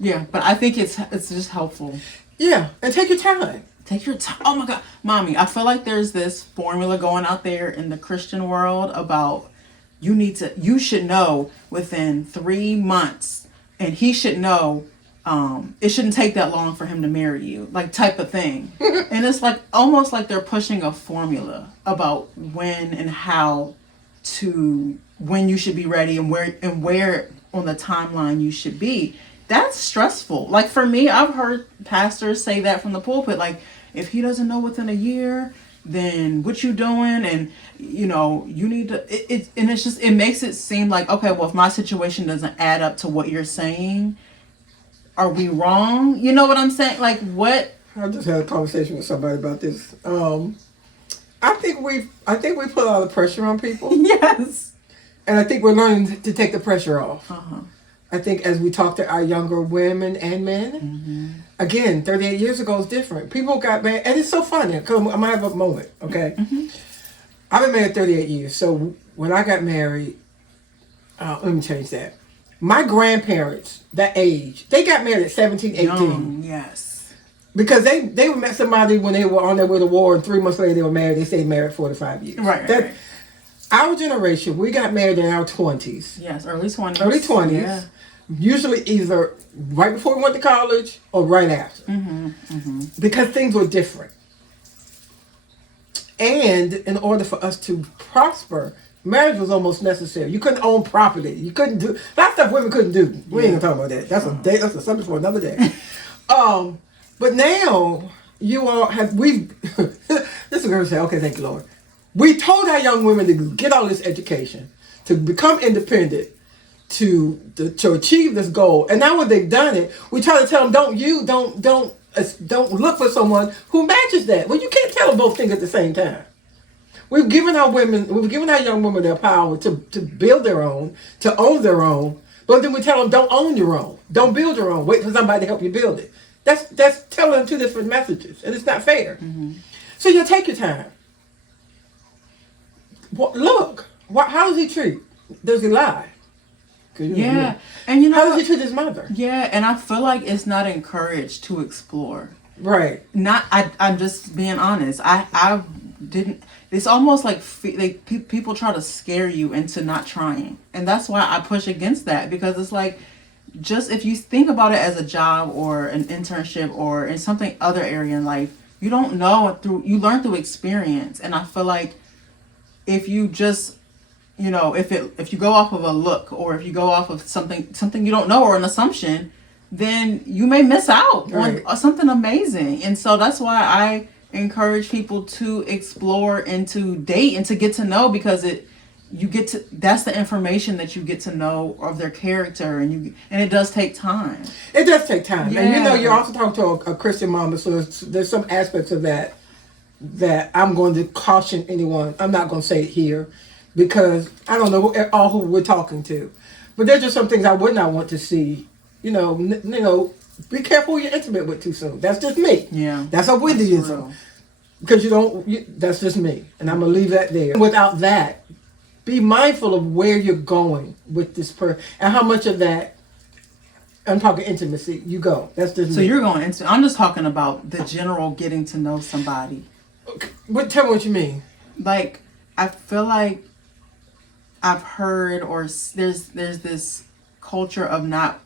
yeah. But I think it's just helpful. Yeah, and take your time. Take your time. Oh my God, mommy! I feel like there's this formula going out there in the Christian world about you should know within 3 months, and he should know. It shouldn't take that long for him to marry you, like type of thing. And it's like almost like they're pushing a formula about when and how to, when you should be ready and where on the timeline you should be. That's stressful. Like for me, I've heard pastors say that from the pulpit, like if he doesn't know within a year, then what you doing? And you know, you need to, and it's just, it makes it seem like, okay, well, if my situation doesn't add up to what you're saying, are we wrong? You know what I'm saying? Like what? I just had a conversation with somebody about this. I think we put a lot of pressure on people. Yes. And I think we're learning to take the pressure off. I think as we talk to our younger women and men, again, 38 years ago is different. People got married, and it's so funny. I'm gonna have a moment, okay? I've been married 38 years, so when I got married, let me change that. My grandparents, that age, they got married at 17, 18. Young, yes. Because they met somebody when they were on their way to war, and 3 months later they were married. They stayed married 4 to 5 years. Right. Our generation, we got married in our 20s. Yes, early 20s. Early 20s. Yeah. Usually either right before we went to college or right after. Because things were different. And in order for us to prosper, marriage was almost necessary. You couldn't own property. You couldn't do a lot of stuff women couldn't do. We ain't gonna talk about that. That's a subject for another day. But now you all have this girl say, okay, thank you, Lord. We told our young women to get all this education, to become independent, to achieve this goal. And now when they've done it, we try to tell them, don't look for someone who matches that. Well, you can't tell them both things at the same time. We've given our young women their power to build their own, to own their own. But then we tell them, don't own your own. Don't build your own. Wait for somebody to help you build it. That's telling them two different messages, and it's not fair. So you take your time. Look, how does he treat? Does he lie? Yeah, and you know, how does he treat his mother? Yeah, and I feel like it's not encouraged to explore. Right. I'm just being honest. I didn't. It's almost like people try to scare you into not trying, and that's why I push against that, because it's like, just if you think about it as a job or an internship or in something other area in life, you don't know you learn through experience. And I feel like if you just, you know, if you go off of a look, or if you go off of something you don't know, or an assumption, then you may miss out on something amazing. And so that's why I encourage people to explore and to date and to get to know, because that's the information that you get to know of their character, and it does take time. It does take time. Yeah. And you know, you're also talking to a Christian mom, so there's some aspects of that I'm going to caution anyone. I'm not going to say it here, because I don't know who we're talking to, but there's just some things I would not want to see. You know, be careful who you're intimate with too soon. That's just me. Yeah, that's how Wendy is. Because that's just me, and I'm gonna leave that there. Without that, be mindful of where you're going with this person and how much of that, I'm talking intimacy, you go. That's just so me. you're going into. I'm just talking about the general getting to know somebody. But tell me what you mean. Like, I feel like I've heard, or there's this culture of not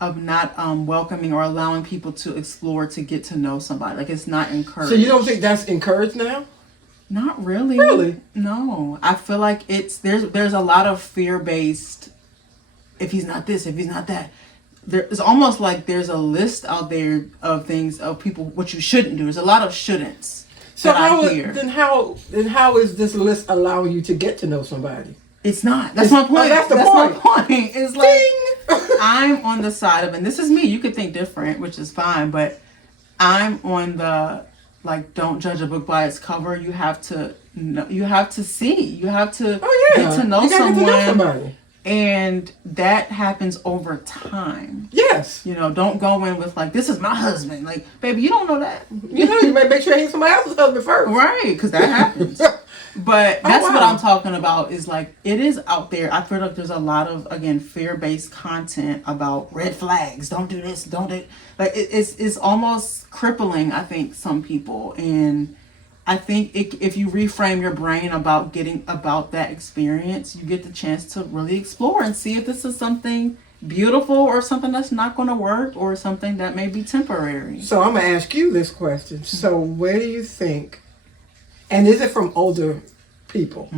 welcoming or allowing people to explore, to get to know somebody. Like, it's not encouraged. So you don't think that's encouraged now? Not really. Really? No. I feel like there's a lot of fear-based, if he's not this, if he's not that. it's almost like there's a list out there of things of people what you shouldn't do. There's a lot of shouldn'ts. So how is this list allowing you to get to know somebody? It's not. That's my point. Oh, that's my point. It's like I'm on the side of, and this is me. You could think different, which is fine, but I'm on the like, don't judge a book by its cover. You have to know, you have to see. You have to get to know someone. Get to know somebody. And that happens over time. Yes. You know, don't go in with like, this is my husband. Like, baby, you don't know that. You know, you may make sure he's somebody else's husband first. Right, because that happens. But that's what I'm talking about is like, it is out there. I feel like there's a lot of, again, fear-based content about red flags. Don't do this, don't do. Like, it's almost crippling, I think, some people. And I think if you reframe your brain about that experience, you get the chance to really explore and see if this is something beautiful or something that's not going to work or something that may be temporary. So I'm going to ask you this question. So where do you think, and is it from older people,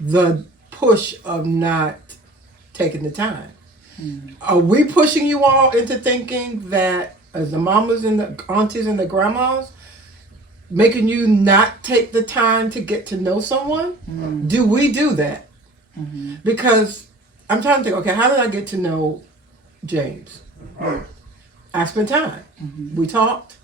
the push of not taking the time? Are we pushing you all into thinking that as the mamas and the aunties and the grandmas, making you not take the time to get to know someone? Do we do that? Because I'm trying to think, okay, how did I get to know James? I spent time. We talked.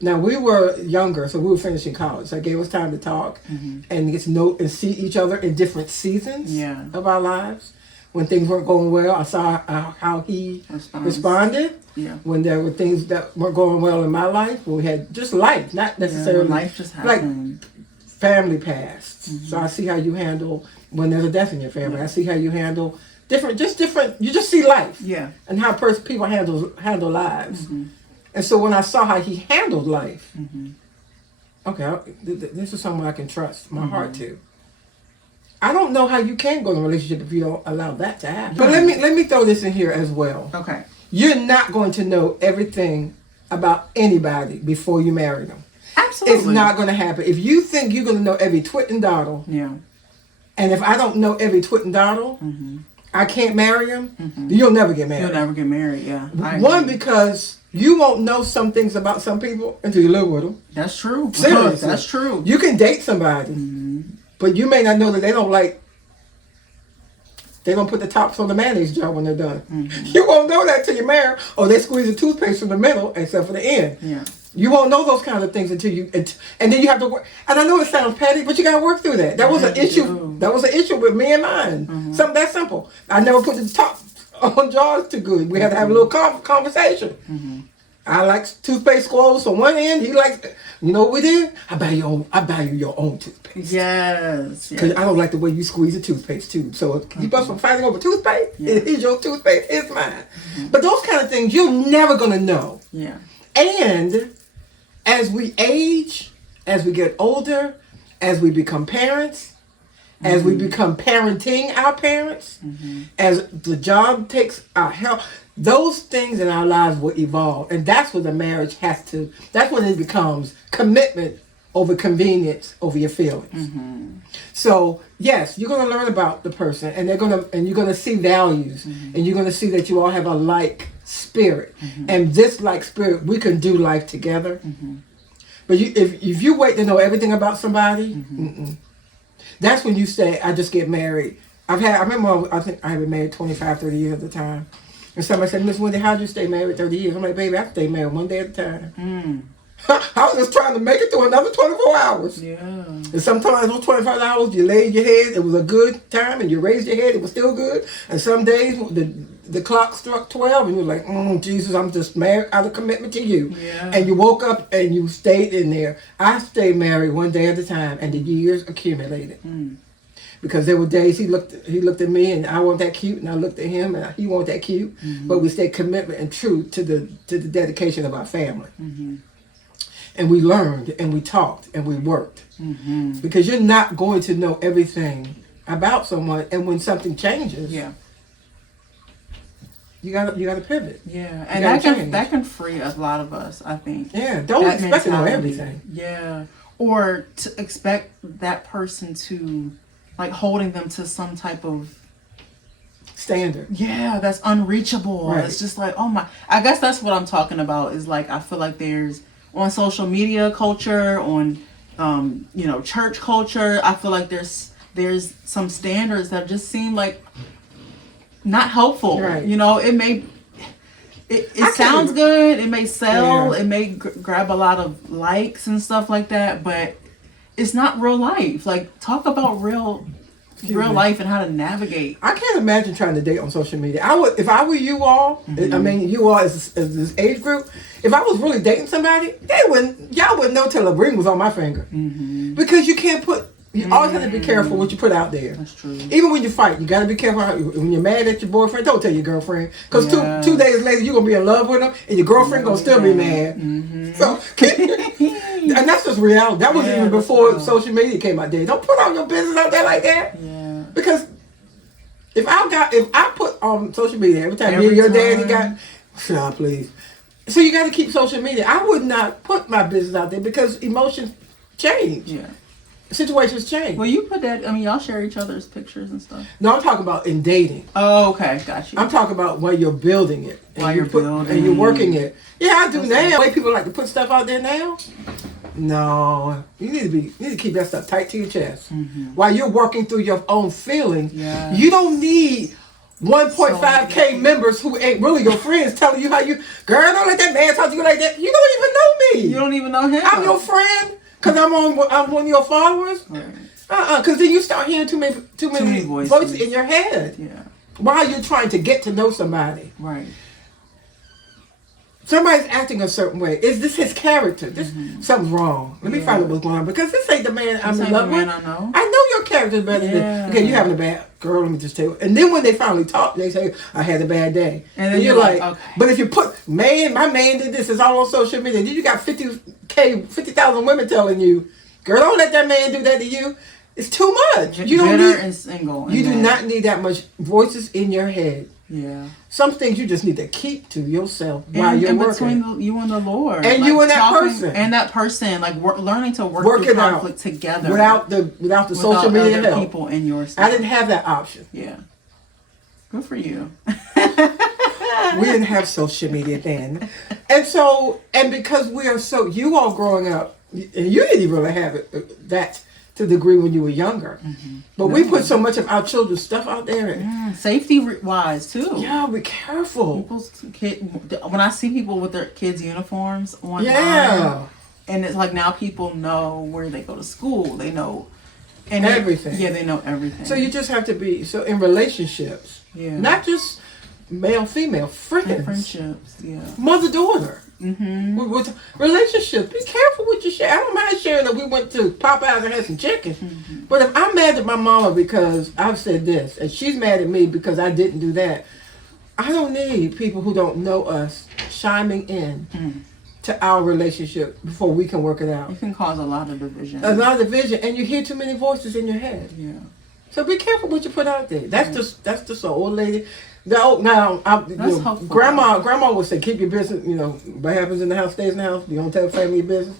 Now, we were younger, so we were finishing college. So it gave us time to talk and get to know and see each other in different seasons of our lives. When things weren't going well, I saw how he responded. Yeah. When there were things that weren't going well in my life, when we had just life, not necessarily life just happened. Like family passed. So I see how you handle when there's a death in your family. I see how you handle different. You just see life. Yeah. And how people handle lives. And so when I saw how he handled life, okay, this is someone I can trust my heart to. I don't know how you can go in a relationship if you don't allow that to happen. But let me throw this in here as well. Okay. You're not going to know everything about anybody before you marry them. Absolutely. It's not going to happen. If you think you're going to know every twit and dottle, and if I don't know every twit and dottle, I can't marry him, you'll never get married. You'll never get married, yeah. One, because you won't know some things about some people until you live with them. That's true. Seriously. That's true. You can date somebody, but you may not know that they don't put the tops on the mayonnaise jar when they're done. You won't know that till you're married, or they squeeze the toothpaste from the middle except for the end. Yeah. You won't know those kind of things until and then you have to work. And I know it sounds petty, but you got to work through that. That was an issue. That was an issue with me and mine. Something that simple. I never put the top on jars too good. We had to have a little conversation. I like toothpaste squirrels on one end. He likes, you know what we did? I buy you your own toothpaste. Yes. Because I don't like the way you squeeze the toothpaste tube. So if you bust from fighting over toothpaste, it's your toothpaste, it's mine. But those kind of things you're never gonna know. Yeah. And as we age, as we get older, as we become parents, as we become parenting our parents, as the job takes our health, those things in our lives will evolve. And that's where the marriage that's when it becomes commitment over convenience over your feelings. So yes, you're going to learn about the person, and you're going to see values, and you're going to see that you all have a like spirit. And this like spirit, we can do life together. But if you wait to know everything about somebody, that's when you say, I just get married. I think I had been married 25, 30 years at the time. And somebody said, Miss Wendy, how'd you stay married 30 years? I'm like, baby, I stayed married one day at a time. I was just trying to make it through another 24 hours. Yeah. And sometimes those 25 hours, you laid your head, it was a good time, and you raised your head, it was still good. And some days, the clock struck 12, and you're like, Jesus, I'm just married out of commitment to you. Yeah. And you woke up, and you stayed in there. I stayed married one day at a time, and the years accumulated. Because there were days he looked at me, and I wasn't that cute, and I looked at him, and he wasn't that cute. But we stayed commitment and true to the dedication of our family. And we learned, and we talked, and we worked. Because you're not going to know everything about someone, and when something changes, you gotta pivot. Yeah, and that can free a lot of us, I think. Yeah, don't expect to know everything. Yeah, or to expect that person to, like, holding them to some type of standard. Yeah, that's unreachable. Right. It's just like, oh my, I guess that's what I'm talking about, is like, I feel like there's, on social media culture, on, church culture, I feel like there's some standards that just seem like not helpful. Right. It sounds good, it may sell, Yeah. it may grab a lot of likes and stuff like that, but it's not real life. Like, talk about real life and how to navigate. I can't imagine trying to date on social media. I would, if I were you all. I mean, you all as this age group. If I was really dating somebody, y'all wouldn't know till a ring was on my finger, because you can't put. You always have to be careful what you put out there. That's true. Even when you fight, you got to be careful. When you're mad at your boyfriend, don't tell your girlfriend, because 2 days later you're gonna be in love with him, and your girlfriend gonna still be mad. So, and that's just reality. That was even before social media came out there. Don't put all your business out there like that. Yeah. Because if I put on social media every time you and your daddy got, shut up, please. So you got to keep social media. I would not put my business out there because emotions change. Yeah. Situations change. Well, you put that. I mean, y'all share each other's pictures and stuff. No, I'm talking about in dating. Oh, okay, got you. I'm talking about while you're building it. While you're building. And you're working it. Yeah, I do now. The way people like to put stuff out there now. No, you need to keep that stuff tight to your chest. While you're working through your own feelings, you don't need 1.5K members who ain't really your friends telling you how you, girl, don't let that man talk to you like that. You don't even know me. You don't even know him. I'm your friend because I'm one of your followers. Right. Because then you start hearing too many voices in your head. Yeah. While you're trying to get to know somebody. Right. Somebody's acting a certain way. Is this his character? Something's wrong. Let me find out what's going on, because this ain't the man I'm in love with. I know your character's better than. Okay, you having a bad girl. Let me just tell you. And then when they finally talk, they say, "I had a bad day," and then you're like, okay. But if you put my man did this, it's all on social media. Then you got 50,000 women telling you, "Girl, don't let that man do that to you." It's too much. You don't need. And single. You do not need that much voices in your head. Yeah. Some things you just need to keep to yourself while you're working. Between you and the Lord. And like you and that person. And that person, like learning to work through conflict together. Without the social media help. People in your stuff. I didn't have that option. Yeah. Good for you. We didn't have social media then. And because we are you all growing up, and you didn't even really have it, that to the degree when you were younger. But we put so much of our children's stuff out there. Safety wise too. Yeah, be careful. When I see people with their kids' uniforms online, and it's like now people know where they go to school. They know everything. They know everything. So you just have to be in relationships. Yeah. Not just male, female, friendships. Yeah. Mother, daughter. With relationships, be careful what you share. I don't mind sharing that we went to Popeyes and had some chicken. But if I'm mad at my mama because I've said this, and she's mad at me because I didn't do that, I don't need people who don't know us chiming in to our relationship before we can work it out. It can cause a lot of division. A lot of division, and you hear too many voices in your head. Yeah. So be careful what you put out there. That's just an old lady. Grandma would say, keep your business, what happens in the house stays in the house. You don't tell family your business.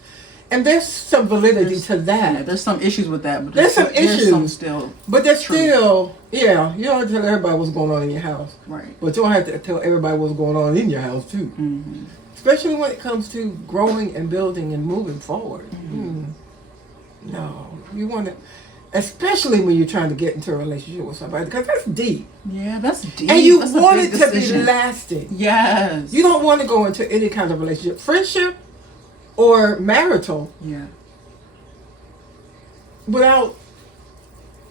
And there's some validity to that. Yeah, there's some issues with that. But there's some issues. There's some still. But there's still, you don't have to tell everybody what's going on in your house. Right. But you don't have to tell everybody what's going on in your house, too. Especially when it comes to growing and building and moving forward. No, you want to... Especially when you're trying to get into a relationship with somebody, because that's deep. Yeah, that's deep. And you want it to be lasting. Yes. You don't want to go into any kind of relationship, friendship or marital. Yeah. Without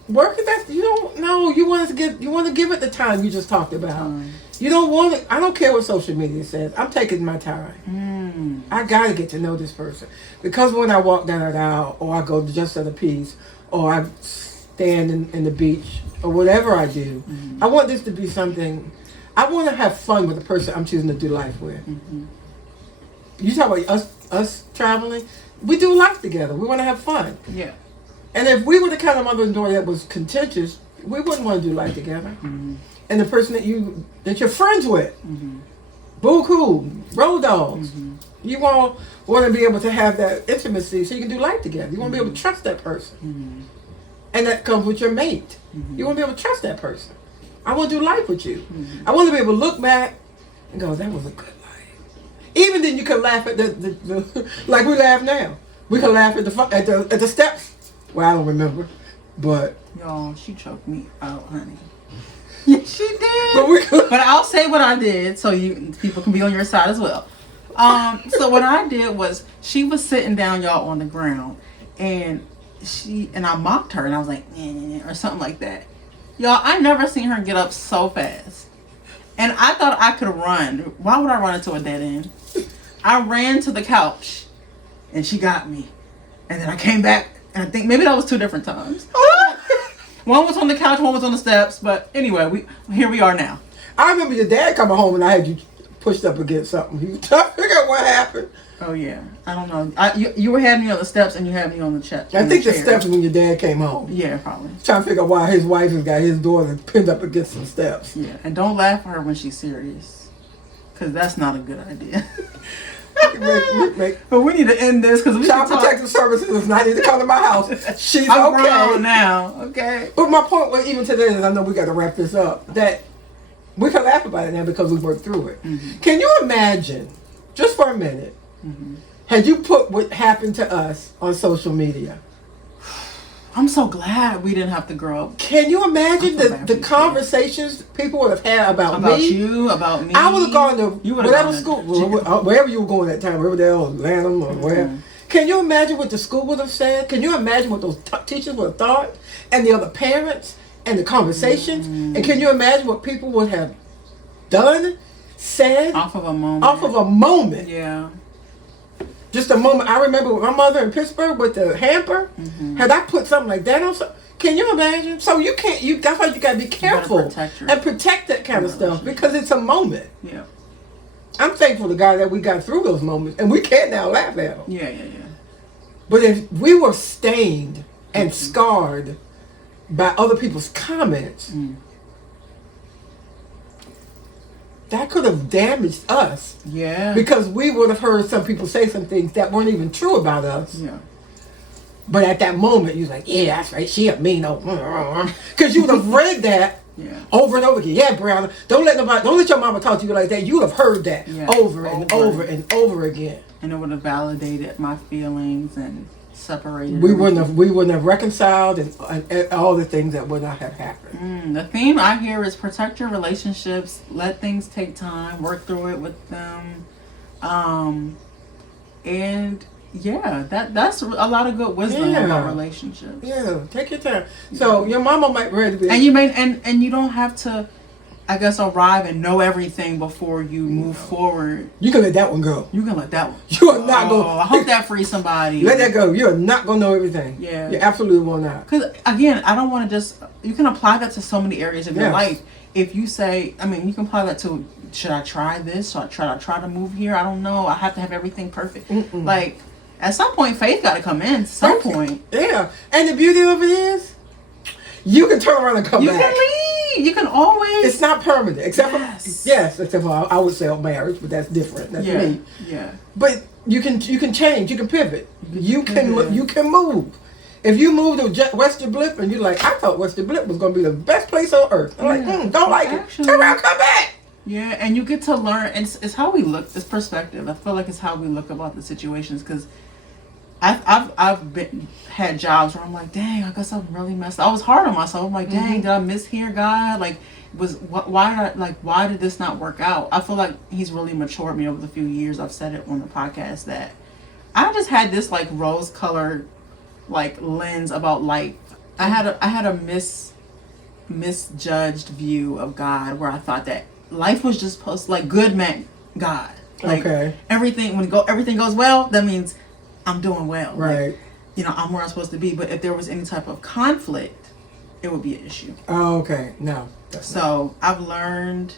working, you don't know. You want to give it the time you just talked about. You don't want it. I don't care what social media says. I'm taking my time. I got to get to know this person, because when I walk down an aisle, or I go to just at a piece, or I stand in the beach, or whatever I do, I want this to be something. I want to have fun with the person I'm choosing to do life with. You talk about us traveling. We do life together. We want to have fun. Yeah. And if we were the kind of mother and daughter that was contentious, we wouldn't want to do life together. And the person that you're friends with, boo cool, road dogs. You want to be able to have that intimacy so you can do life together. You want to be able to trust that person. And that comes with your mate. You want to be able to trust that person. I want to do life with you. I want to be able to look back and go, that was a good life. Even then, you can laugh at the like we laugh now. We can laugh at the steps. Well, I don't remember, but y'all, she choked me out, honey. Yeah, she did. But I'll say what I did so people can be on your side as well. So what I did was she was sitting down, y'all, on the ground, and I mocked her, and I was like, or something like that. Y'all, I never seen her get up so fast, and I thought I could run. Why would I run into a dead end? I ran to the couch, and she got me, and then I came back, and I think maybe that was 2 different times. One was on the couch, one was on the steps. But anyway, here we are now. I remember your dad coming home and I had you pushed up against something. He was trying to figure out what happened. Oh yeah, I don't know. You had me on the steps and you had me on the chest. I think the steps when your dad came home. Yeah, probably. Trying to figure out why his wife has got his daughter pinned up against some steps. Yeah, and don't laugh at her when she's serious, because that's not a good idea. But we need to end this because Child Protective Services is not need to come to my house. She's I'm okay grown now. Okay. But my point was, even today, is I know we got to wrap this up, that we can laugh about it now because we worked through it. Mm-hmm. Can you imagine, just for a minute, had you put what happened to us on social media? I'm so glad we didn't have to grow up. Can you imagine the conversations people would have had about me? You, about me. I would have gone to whatever school, wherever you were going at that time, Riverdale, Atlanta, or wherever. Can you imagine what the school would have said? Can you imagine what those teachers would have thought? And the other parents? And the conversations? And can you imagine what people would have done, said? Off of a moment. Off of a moment. Yeah. Just a moment. I remember with my mother in Pittsburgh with the hamper. Had I put something like that on, can you imagine? So you can't. That's why you gotta be careful and protect that kind of stuff because it's a moment. Yeah. I'm thankful to God that we got through those moments and we can now laugh at them. Yeah. But if we were stained and scarred by other people's comments, that could have damaged us. Yeah. Because we would have heard some people say some things that weren't even true about us. Yeah. But at that moment, you're like, yeah, that's right. She a mean, because you would have read that over and over again. Yeah, Brianna, don't let your mama talk to you like that. You would have heard that over and over again. And it would have validated my feelings and separated. We wouldn't have reconciled and all the things that would not have happened. The theme I hear is protect your relationships, let things take time, work through it with them, and that's a lot of good wisdom about relationships. Yeah, take your time. So your mama might be ready to be, and you may and you don't have to, I guess, arrive and know everything before you move forward. You can let that one go. You can let that one. You are not going. I hope that frees somebody. Let that go. You are not going to know everything. Yeah. You absolutely will not. Because again, I don't want to just. You can apply that to so many areas of your life. If you say, you can apply that to, should I try this? Should I try to move here? I don't know. I have to have everything perfect. Like, at some point, faith got to come in. Some point. Yeah. And the beauty of it is, you can turn around and come back. You can leave. You can always. It's not permanent, except for I would say marriage, but that's different. That's me. Yeah. But you can change. You can pivot. You can move. If you move to Western Blip and you're like, I thought Western Blip was going to be the best place on earth. I'm like, don't like it. Turn around, come back. Yeah, and you get to learn. And it's how we look. It's perspective. I feel like it's how we look about the situations because. I've had jobs where I'm like, dang, I guess I'm really messed up. I was hard on myself. I'm like, dang, did I miss here, God? Like, why did this not work out? I feel like He's really matured me over the few years. I've said it on the podcast that I just had this like rose-colored like lens about life. I had a misjudged view of God where I thought that life was just supposed like good meant God. Like everything everything goes well, that means I'm doing well. Right. Like, I'm where I'm supposed to be. But if there was any type of conflict, it would be an issue. Oh, okay. No. So I've learned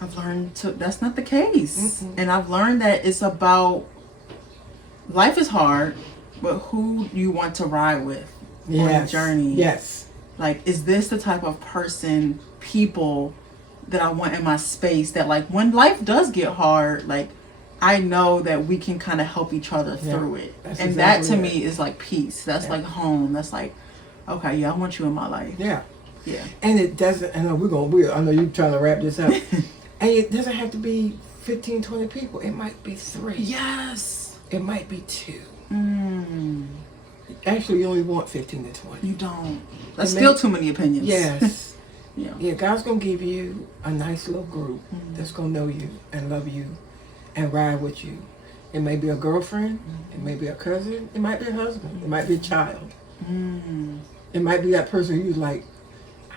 that's not the case. And I've learned that it's about life is hard, but who you want to ride with on the journey. Yes. Like, is this the type of people that I want in my space that like when life does get hard, like I know that we can kind of help each other through it. And that to me is like peace. That's like home. That's like, okay, I want you in my life. Yeah. Yeah. And it doesn't, I know I know you're trying to wrap this up. And it doesn't have to be 15, 20 people. It might be 3. Yes. It might be 2. Mm. Actually, you only want 15 to 20. You don't. That's still too many opinions. Yes. Yeah. Yeah, God's going to give you a nice little group that's going to know you and love you and ride with you. It may be a girlfriend. It may be a cousin. It might be a husband. It might be a child. It might be that person who's like,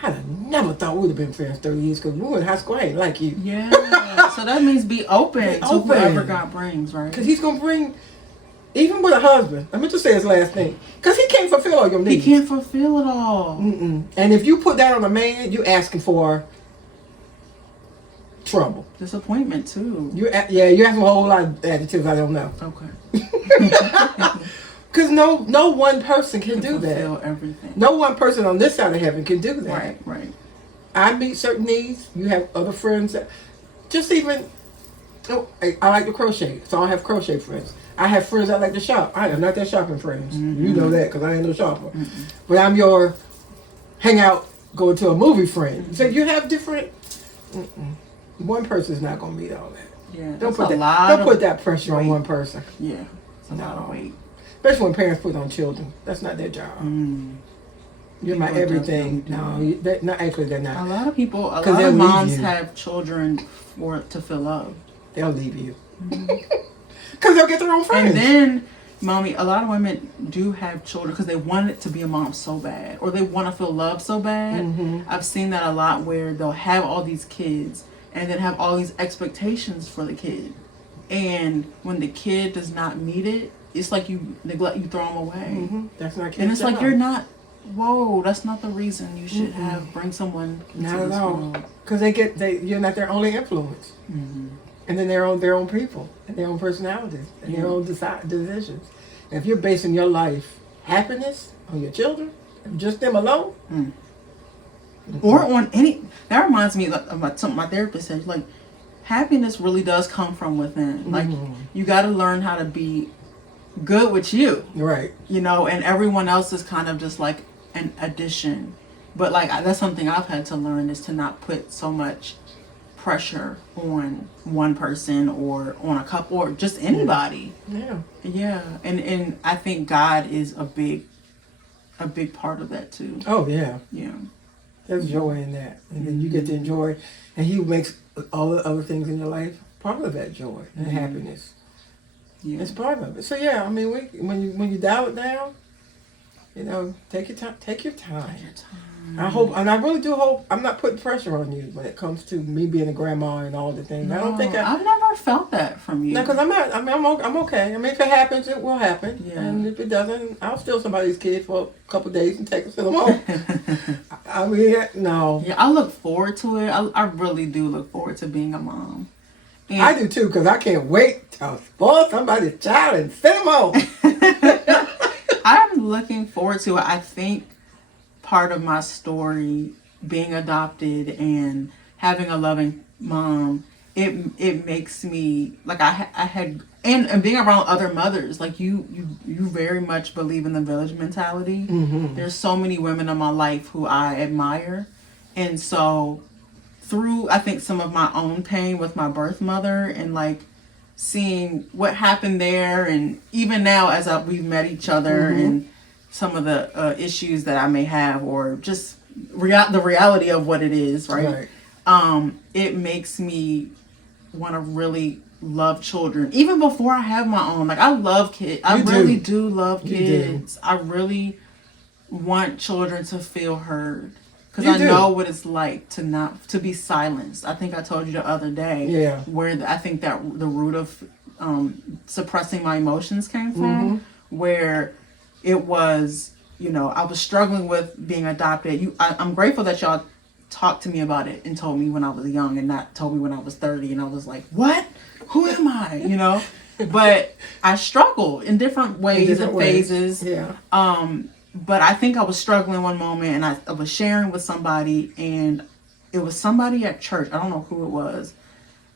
I'd have never thought we'd have been friends 30 years because we were in high school. I ain't like you. Yeah. So that means be open to whoever God brings, right? Because he's going to bring, even with a husband, let me just say his last name, because he can't fulfill all your needs. He can't fulfill it all. And if you put that on a man, you're asking for trouble. Disappointment, too. You have a whole lot of adjectives I don't know. Okay. Because no one person can do fulfill that. Everything. No one person on this side of heaven can do that. Right. I meet certain needs. You have other friends that just even. I like to crochet, so I have crochet friends. I have friends that like to shop. I am not that shopping friends. You know that because I ain't no shopper. But I'm your hang out, go to a movie friend. So you have different. One person is not going to meet all that. Yeah. Don't put that pressure on one person. Yeah. It's a lot of weight. Especially when parents put it on children. That's not their job. You're my everything. No, they're not. A lot of people, a lot of moms have children to fill love. They'll leave you. Because they'll get their own friends. And then, mommy, a lot of women do have children because they want it to be a mom so bad. Or they want to feel love so bad. I've seen that a lot where they'll have all these kids and then have all these expectations for the kid. And when the kid does not meet it, it's like you neglect, you throw them away. That's not kid's And it's job. like you're not. Whoa, that's not the reason you should bring someone into not this at all. world. Because you're not their only influence. And then their own people and their own personalities and their own decisions. And if you're basing your life happiness on your children, just them alone, or on any, that reminds me about something my therapist said. Like, happiness really does come from within. Like, you got to learn how to be good with you, right? You know, and everyone else is kind of just like an addition. But like that's something I've had to learn, is to not put so much pressure on one person or on a couple or just anybody. Yeah. And I think God is a big part of that too. Oh yeah. There's joy in that, and then you get to enjoy, and He makes all the other things in your life part of that joy and happiness. Yeah. It's part of it. So yeah, I mean, when you dial it down, take your time. Take your time. I hope, and I really do hope, I'm not putting pressure on you when it comes to me being a grandma and all the things. No, I don't think I've never felt that from you. No, because I'm okay. I mean, if it happens, it will happen. Yeah. And if it doesn't, I'll steal somebody's kid for a couple of days and take them to them home. I mean, no. Yeah, I look forward to it. I really do look forward to being a mom. And I do too, because I can't wait to spoil somebody's child and send them home. I'm looking forward to it. I think part of my story, being adopted and having a loving mom, it makes me like I had and being around other mothers, like you very much believe in the village mentality. There's so many women in my life who I admire, and so through I think some of my own pain with my birth mother and like seeing what happened there, and even now as we've met each other and some of the issues that I may have, or just the reality of what it is, right? It makes me want to really love children, even before I have my own. Like, I love kids. I really do love kids. I really want children to feel heard, because I know what it's like to be silenced. I think I told you the other day where I think that the root of suppressing my emotions came from, where it was, I was struggling with being adopted. I'm grateful that y'all talked to me about it and told me when I was young, and not told me when I was 30, and I was like, what? Who am I? But I struggled in different ways and phases. But I think I was struggling one moment, and I was sharing with somebody, and it was somebody at church. I don't know who it was,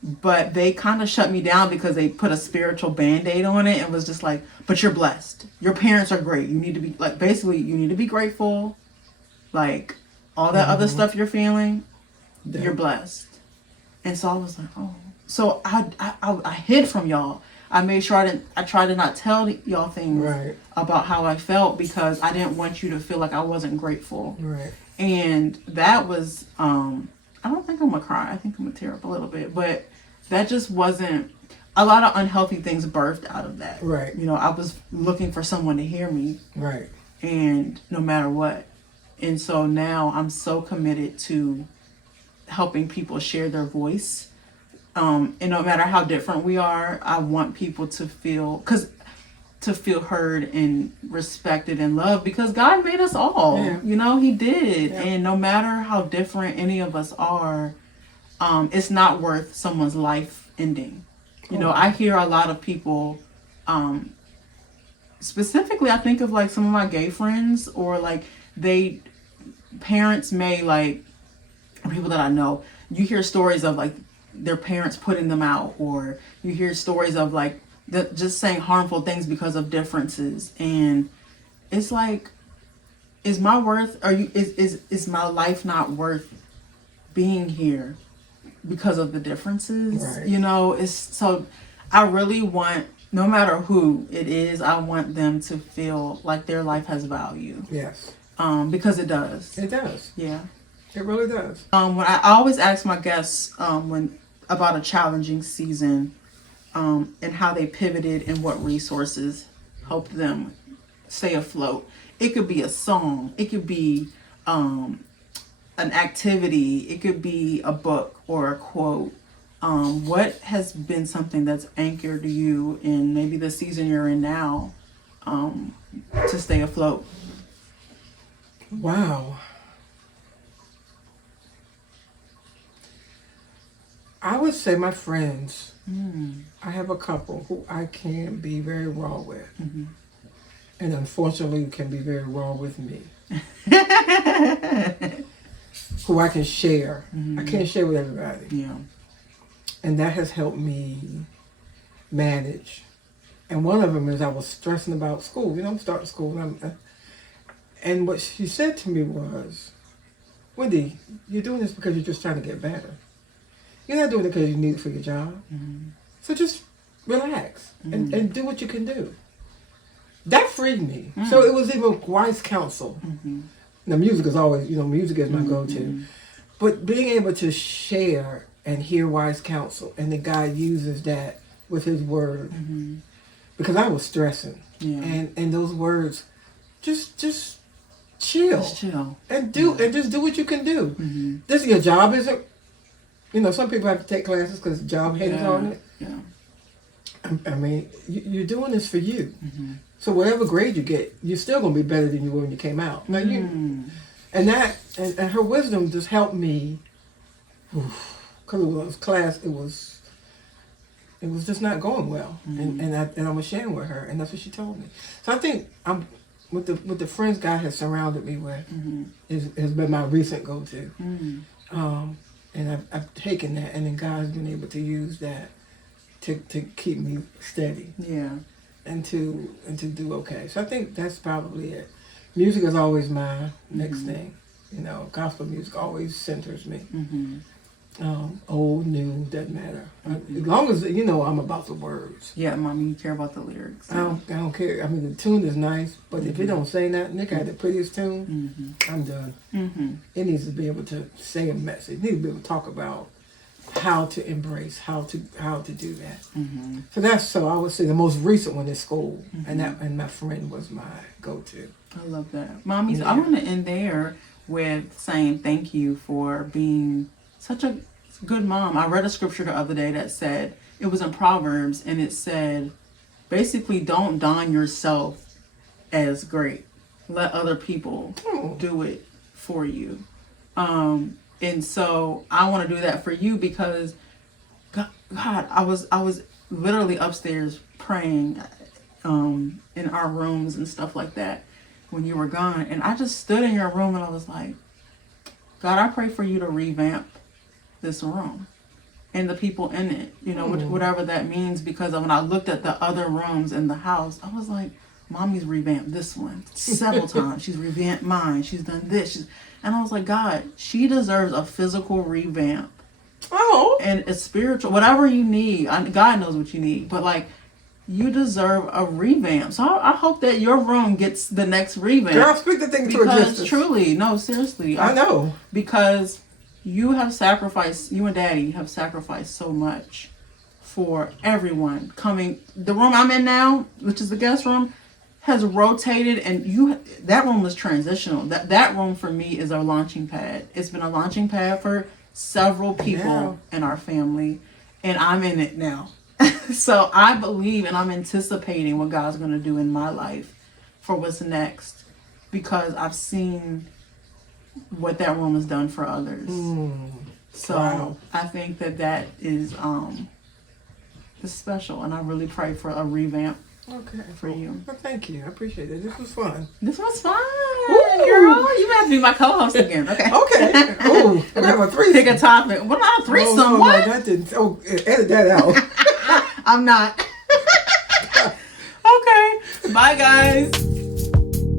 but they kind of shut me down because they put a spiritual Band-Aid on it and was just like, but you're blessed. Your parents are great. You need to be, like, basically, you need to be grateful. Like, all that other stuff you're feeling, you're blessed. And so I was like, oh. So I hid from y'all. I made sure I tried to not tell y'all things about how I felt because I didn't want you to feel like I wasn't grateful. Right. And that was, I don't think I'm gonna cry. I think I'm gonna tear up a little bit. But that just wasn't, a lot of unhealthy things birthed out of that. Right. You know, I was looking for someone to hear me. Right. And no matter what. And so now I'm so committed to helping people share their voice. And no matter how different we are, I want people to feel heard and respected and loved because God made us all. Yeah. You know, He did. Yeah. And no matter how different any of us are, it's not worth someone's life ending. You know, I hear a lot of people, specifically I think of like some of my gay friends or like parents may like, people that I know, you hear stories of like their parents putting them out, or you hear stories of like just saying harmful things because of differences. And it's like, is my life not worth being here because of the differences? Right. You know, so I really want, no matter who it is, I want them to feel like their life has value. Yes. Because it does. It does. Yeah. It really does. When I always ask my guests about a challenging season, and how they pivoted and what resources helped them stay afloat. It could be a song, it could be an activity, it could be a book or a quote. What has been something that's anchored you in maybe the season you're in now, to stay afloat? Wow. I would say my friends. I have a couple who I can be very raw with. Mm-hmm. And unfortunately can be very raw with me. Who I can share. Mm-hmm. I can't share with everybody. Yeah. And that has helped me manage. And one of them is I was stressing about school. You know, I'm starting school. And what she said to me was, Wendy, you're doing this because you're just trying to get better. You're not doing it because you need it for your job. Mm-hmm. So just relax and do what you can do. That freed me. Mm-hmm. So it was even wise counsel. Mm-hmm. Now, music is always, music is my go-to. But being able to share and hear wise counsel, and that God uses that with His word. Mm-hmm. Because I was stressing. Yeah. And those words, just chill. Just chill. And just do what you can do. Mm-hmm. Your job isn't, some people have to take classes because job hangs on it. Yeah. I mean, you're doing this for you. Mm-hmm. So whatever grade you get, you're still going to be better than you were when you came out. Now and her wisdom just helped me. Because it was class, it was just not going well. Mm-hmm. And I was sharing with her, and that's what she told me. So I think I'm with the friends God has surrounded me with has been my recent go-to. Mm-hmm. And I've taken that, and then God's been able to use that to keep me steady. Yeah. And to do okay. So I think that's probably it. Music is always my next thing. Gospel music always centers me. Mm-hmm. Old, new, doesn't matter. Mm-hmm. As long as I'm about the words. Yeah, Mommy, you care about the lyrics. I don't care. I mean, the tune is nice, but if it don't say that, Nick had the prettiest tune, I'm done. Mm-hmm. It needs to be able to say a message. It needs to be able to talk about how to embrace, how to do that. Mm-hmm. So I would say the most recent one is school, and my friend was my go-to. I love that, Mommy. So I want to end there with saying thank you for being such a good mom. I read a scripture the other day that said, it was in Proverbs, and it said, basically, don't don yourself as great. Let other people do it for you. And so I want to do that for you because, God, I was literally upstairs praying in our rooms and stuff like that when you were gone. And I just stood in your room and I was like, God, I pray for you to revamp this room and the people in it, whatever that means. Because when I looked at the other rooms in the house, I was like, Mommy's revamped this one several times. She's revamped mine. She's done this. And I was like, God, she deserves a physical revamp. Oh. And a spiritual, whatever you need. God knows what you need. But like, you deserve a revamp. So I hope that your room gets the next revamp. Girl, speak the thing to existence. Because truly, no, seriously. I know. Because you have sacrificed, you and Daddy have sacrificed so much for everyone coming. The room I'm in now, which is the guest room, has rotated, and that room was transitional. That room for me is a launching pad. It's been a launching pad for several people in our family, and I'm in it now. So I believe, and I'm anticipating what God's going to do in my life for what's next, because I've seen what that room has done for others. So wow. I think that is special, and I really pray for a revamp. Okay. For you. Well, thank you. I appreciate it. This was fun. This was fun. Ooh. Girl, you have to be my co-host again. Okay. Okay. Oh, we have a threesome. Pick a topic. What about a threesome? Oh, no, what? No, that didn't. Oh, edit that out. I'm not. Okay. Bye, guys.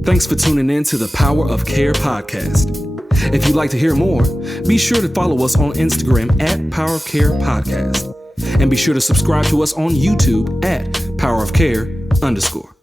Thanks for tuning in to the Power of Care podcast. If you'd like to hear more, be sure to follow us on Instagram at Power of Care Podcast. And be sure to subscribe to us on YouTube at Power of Care _.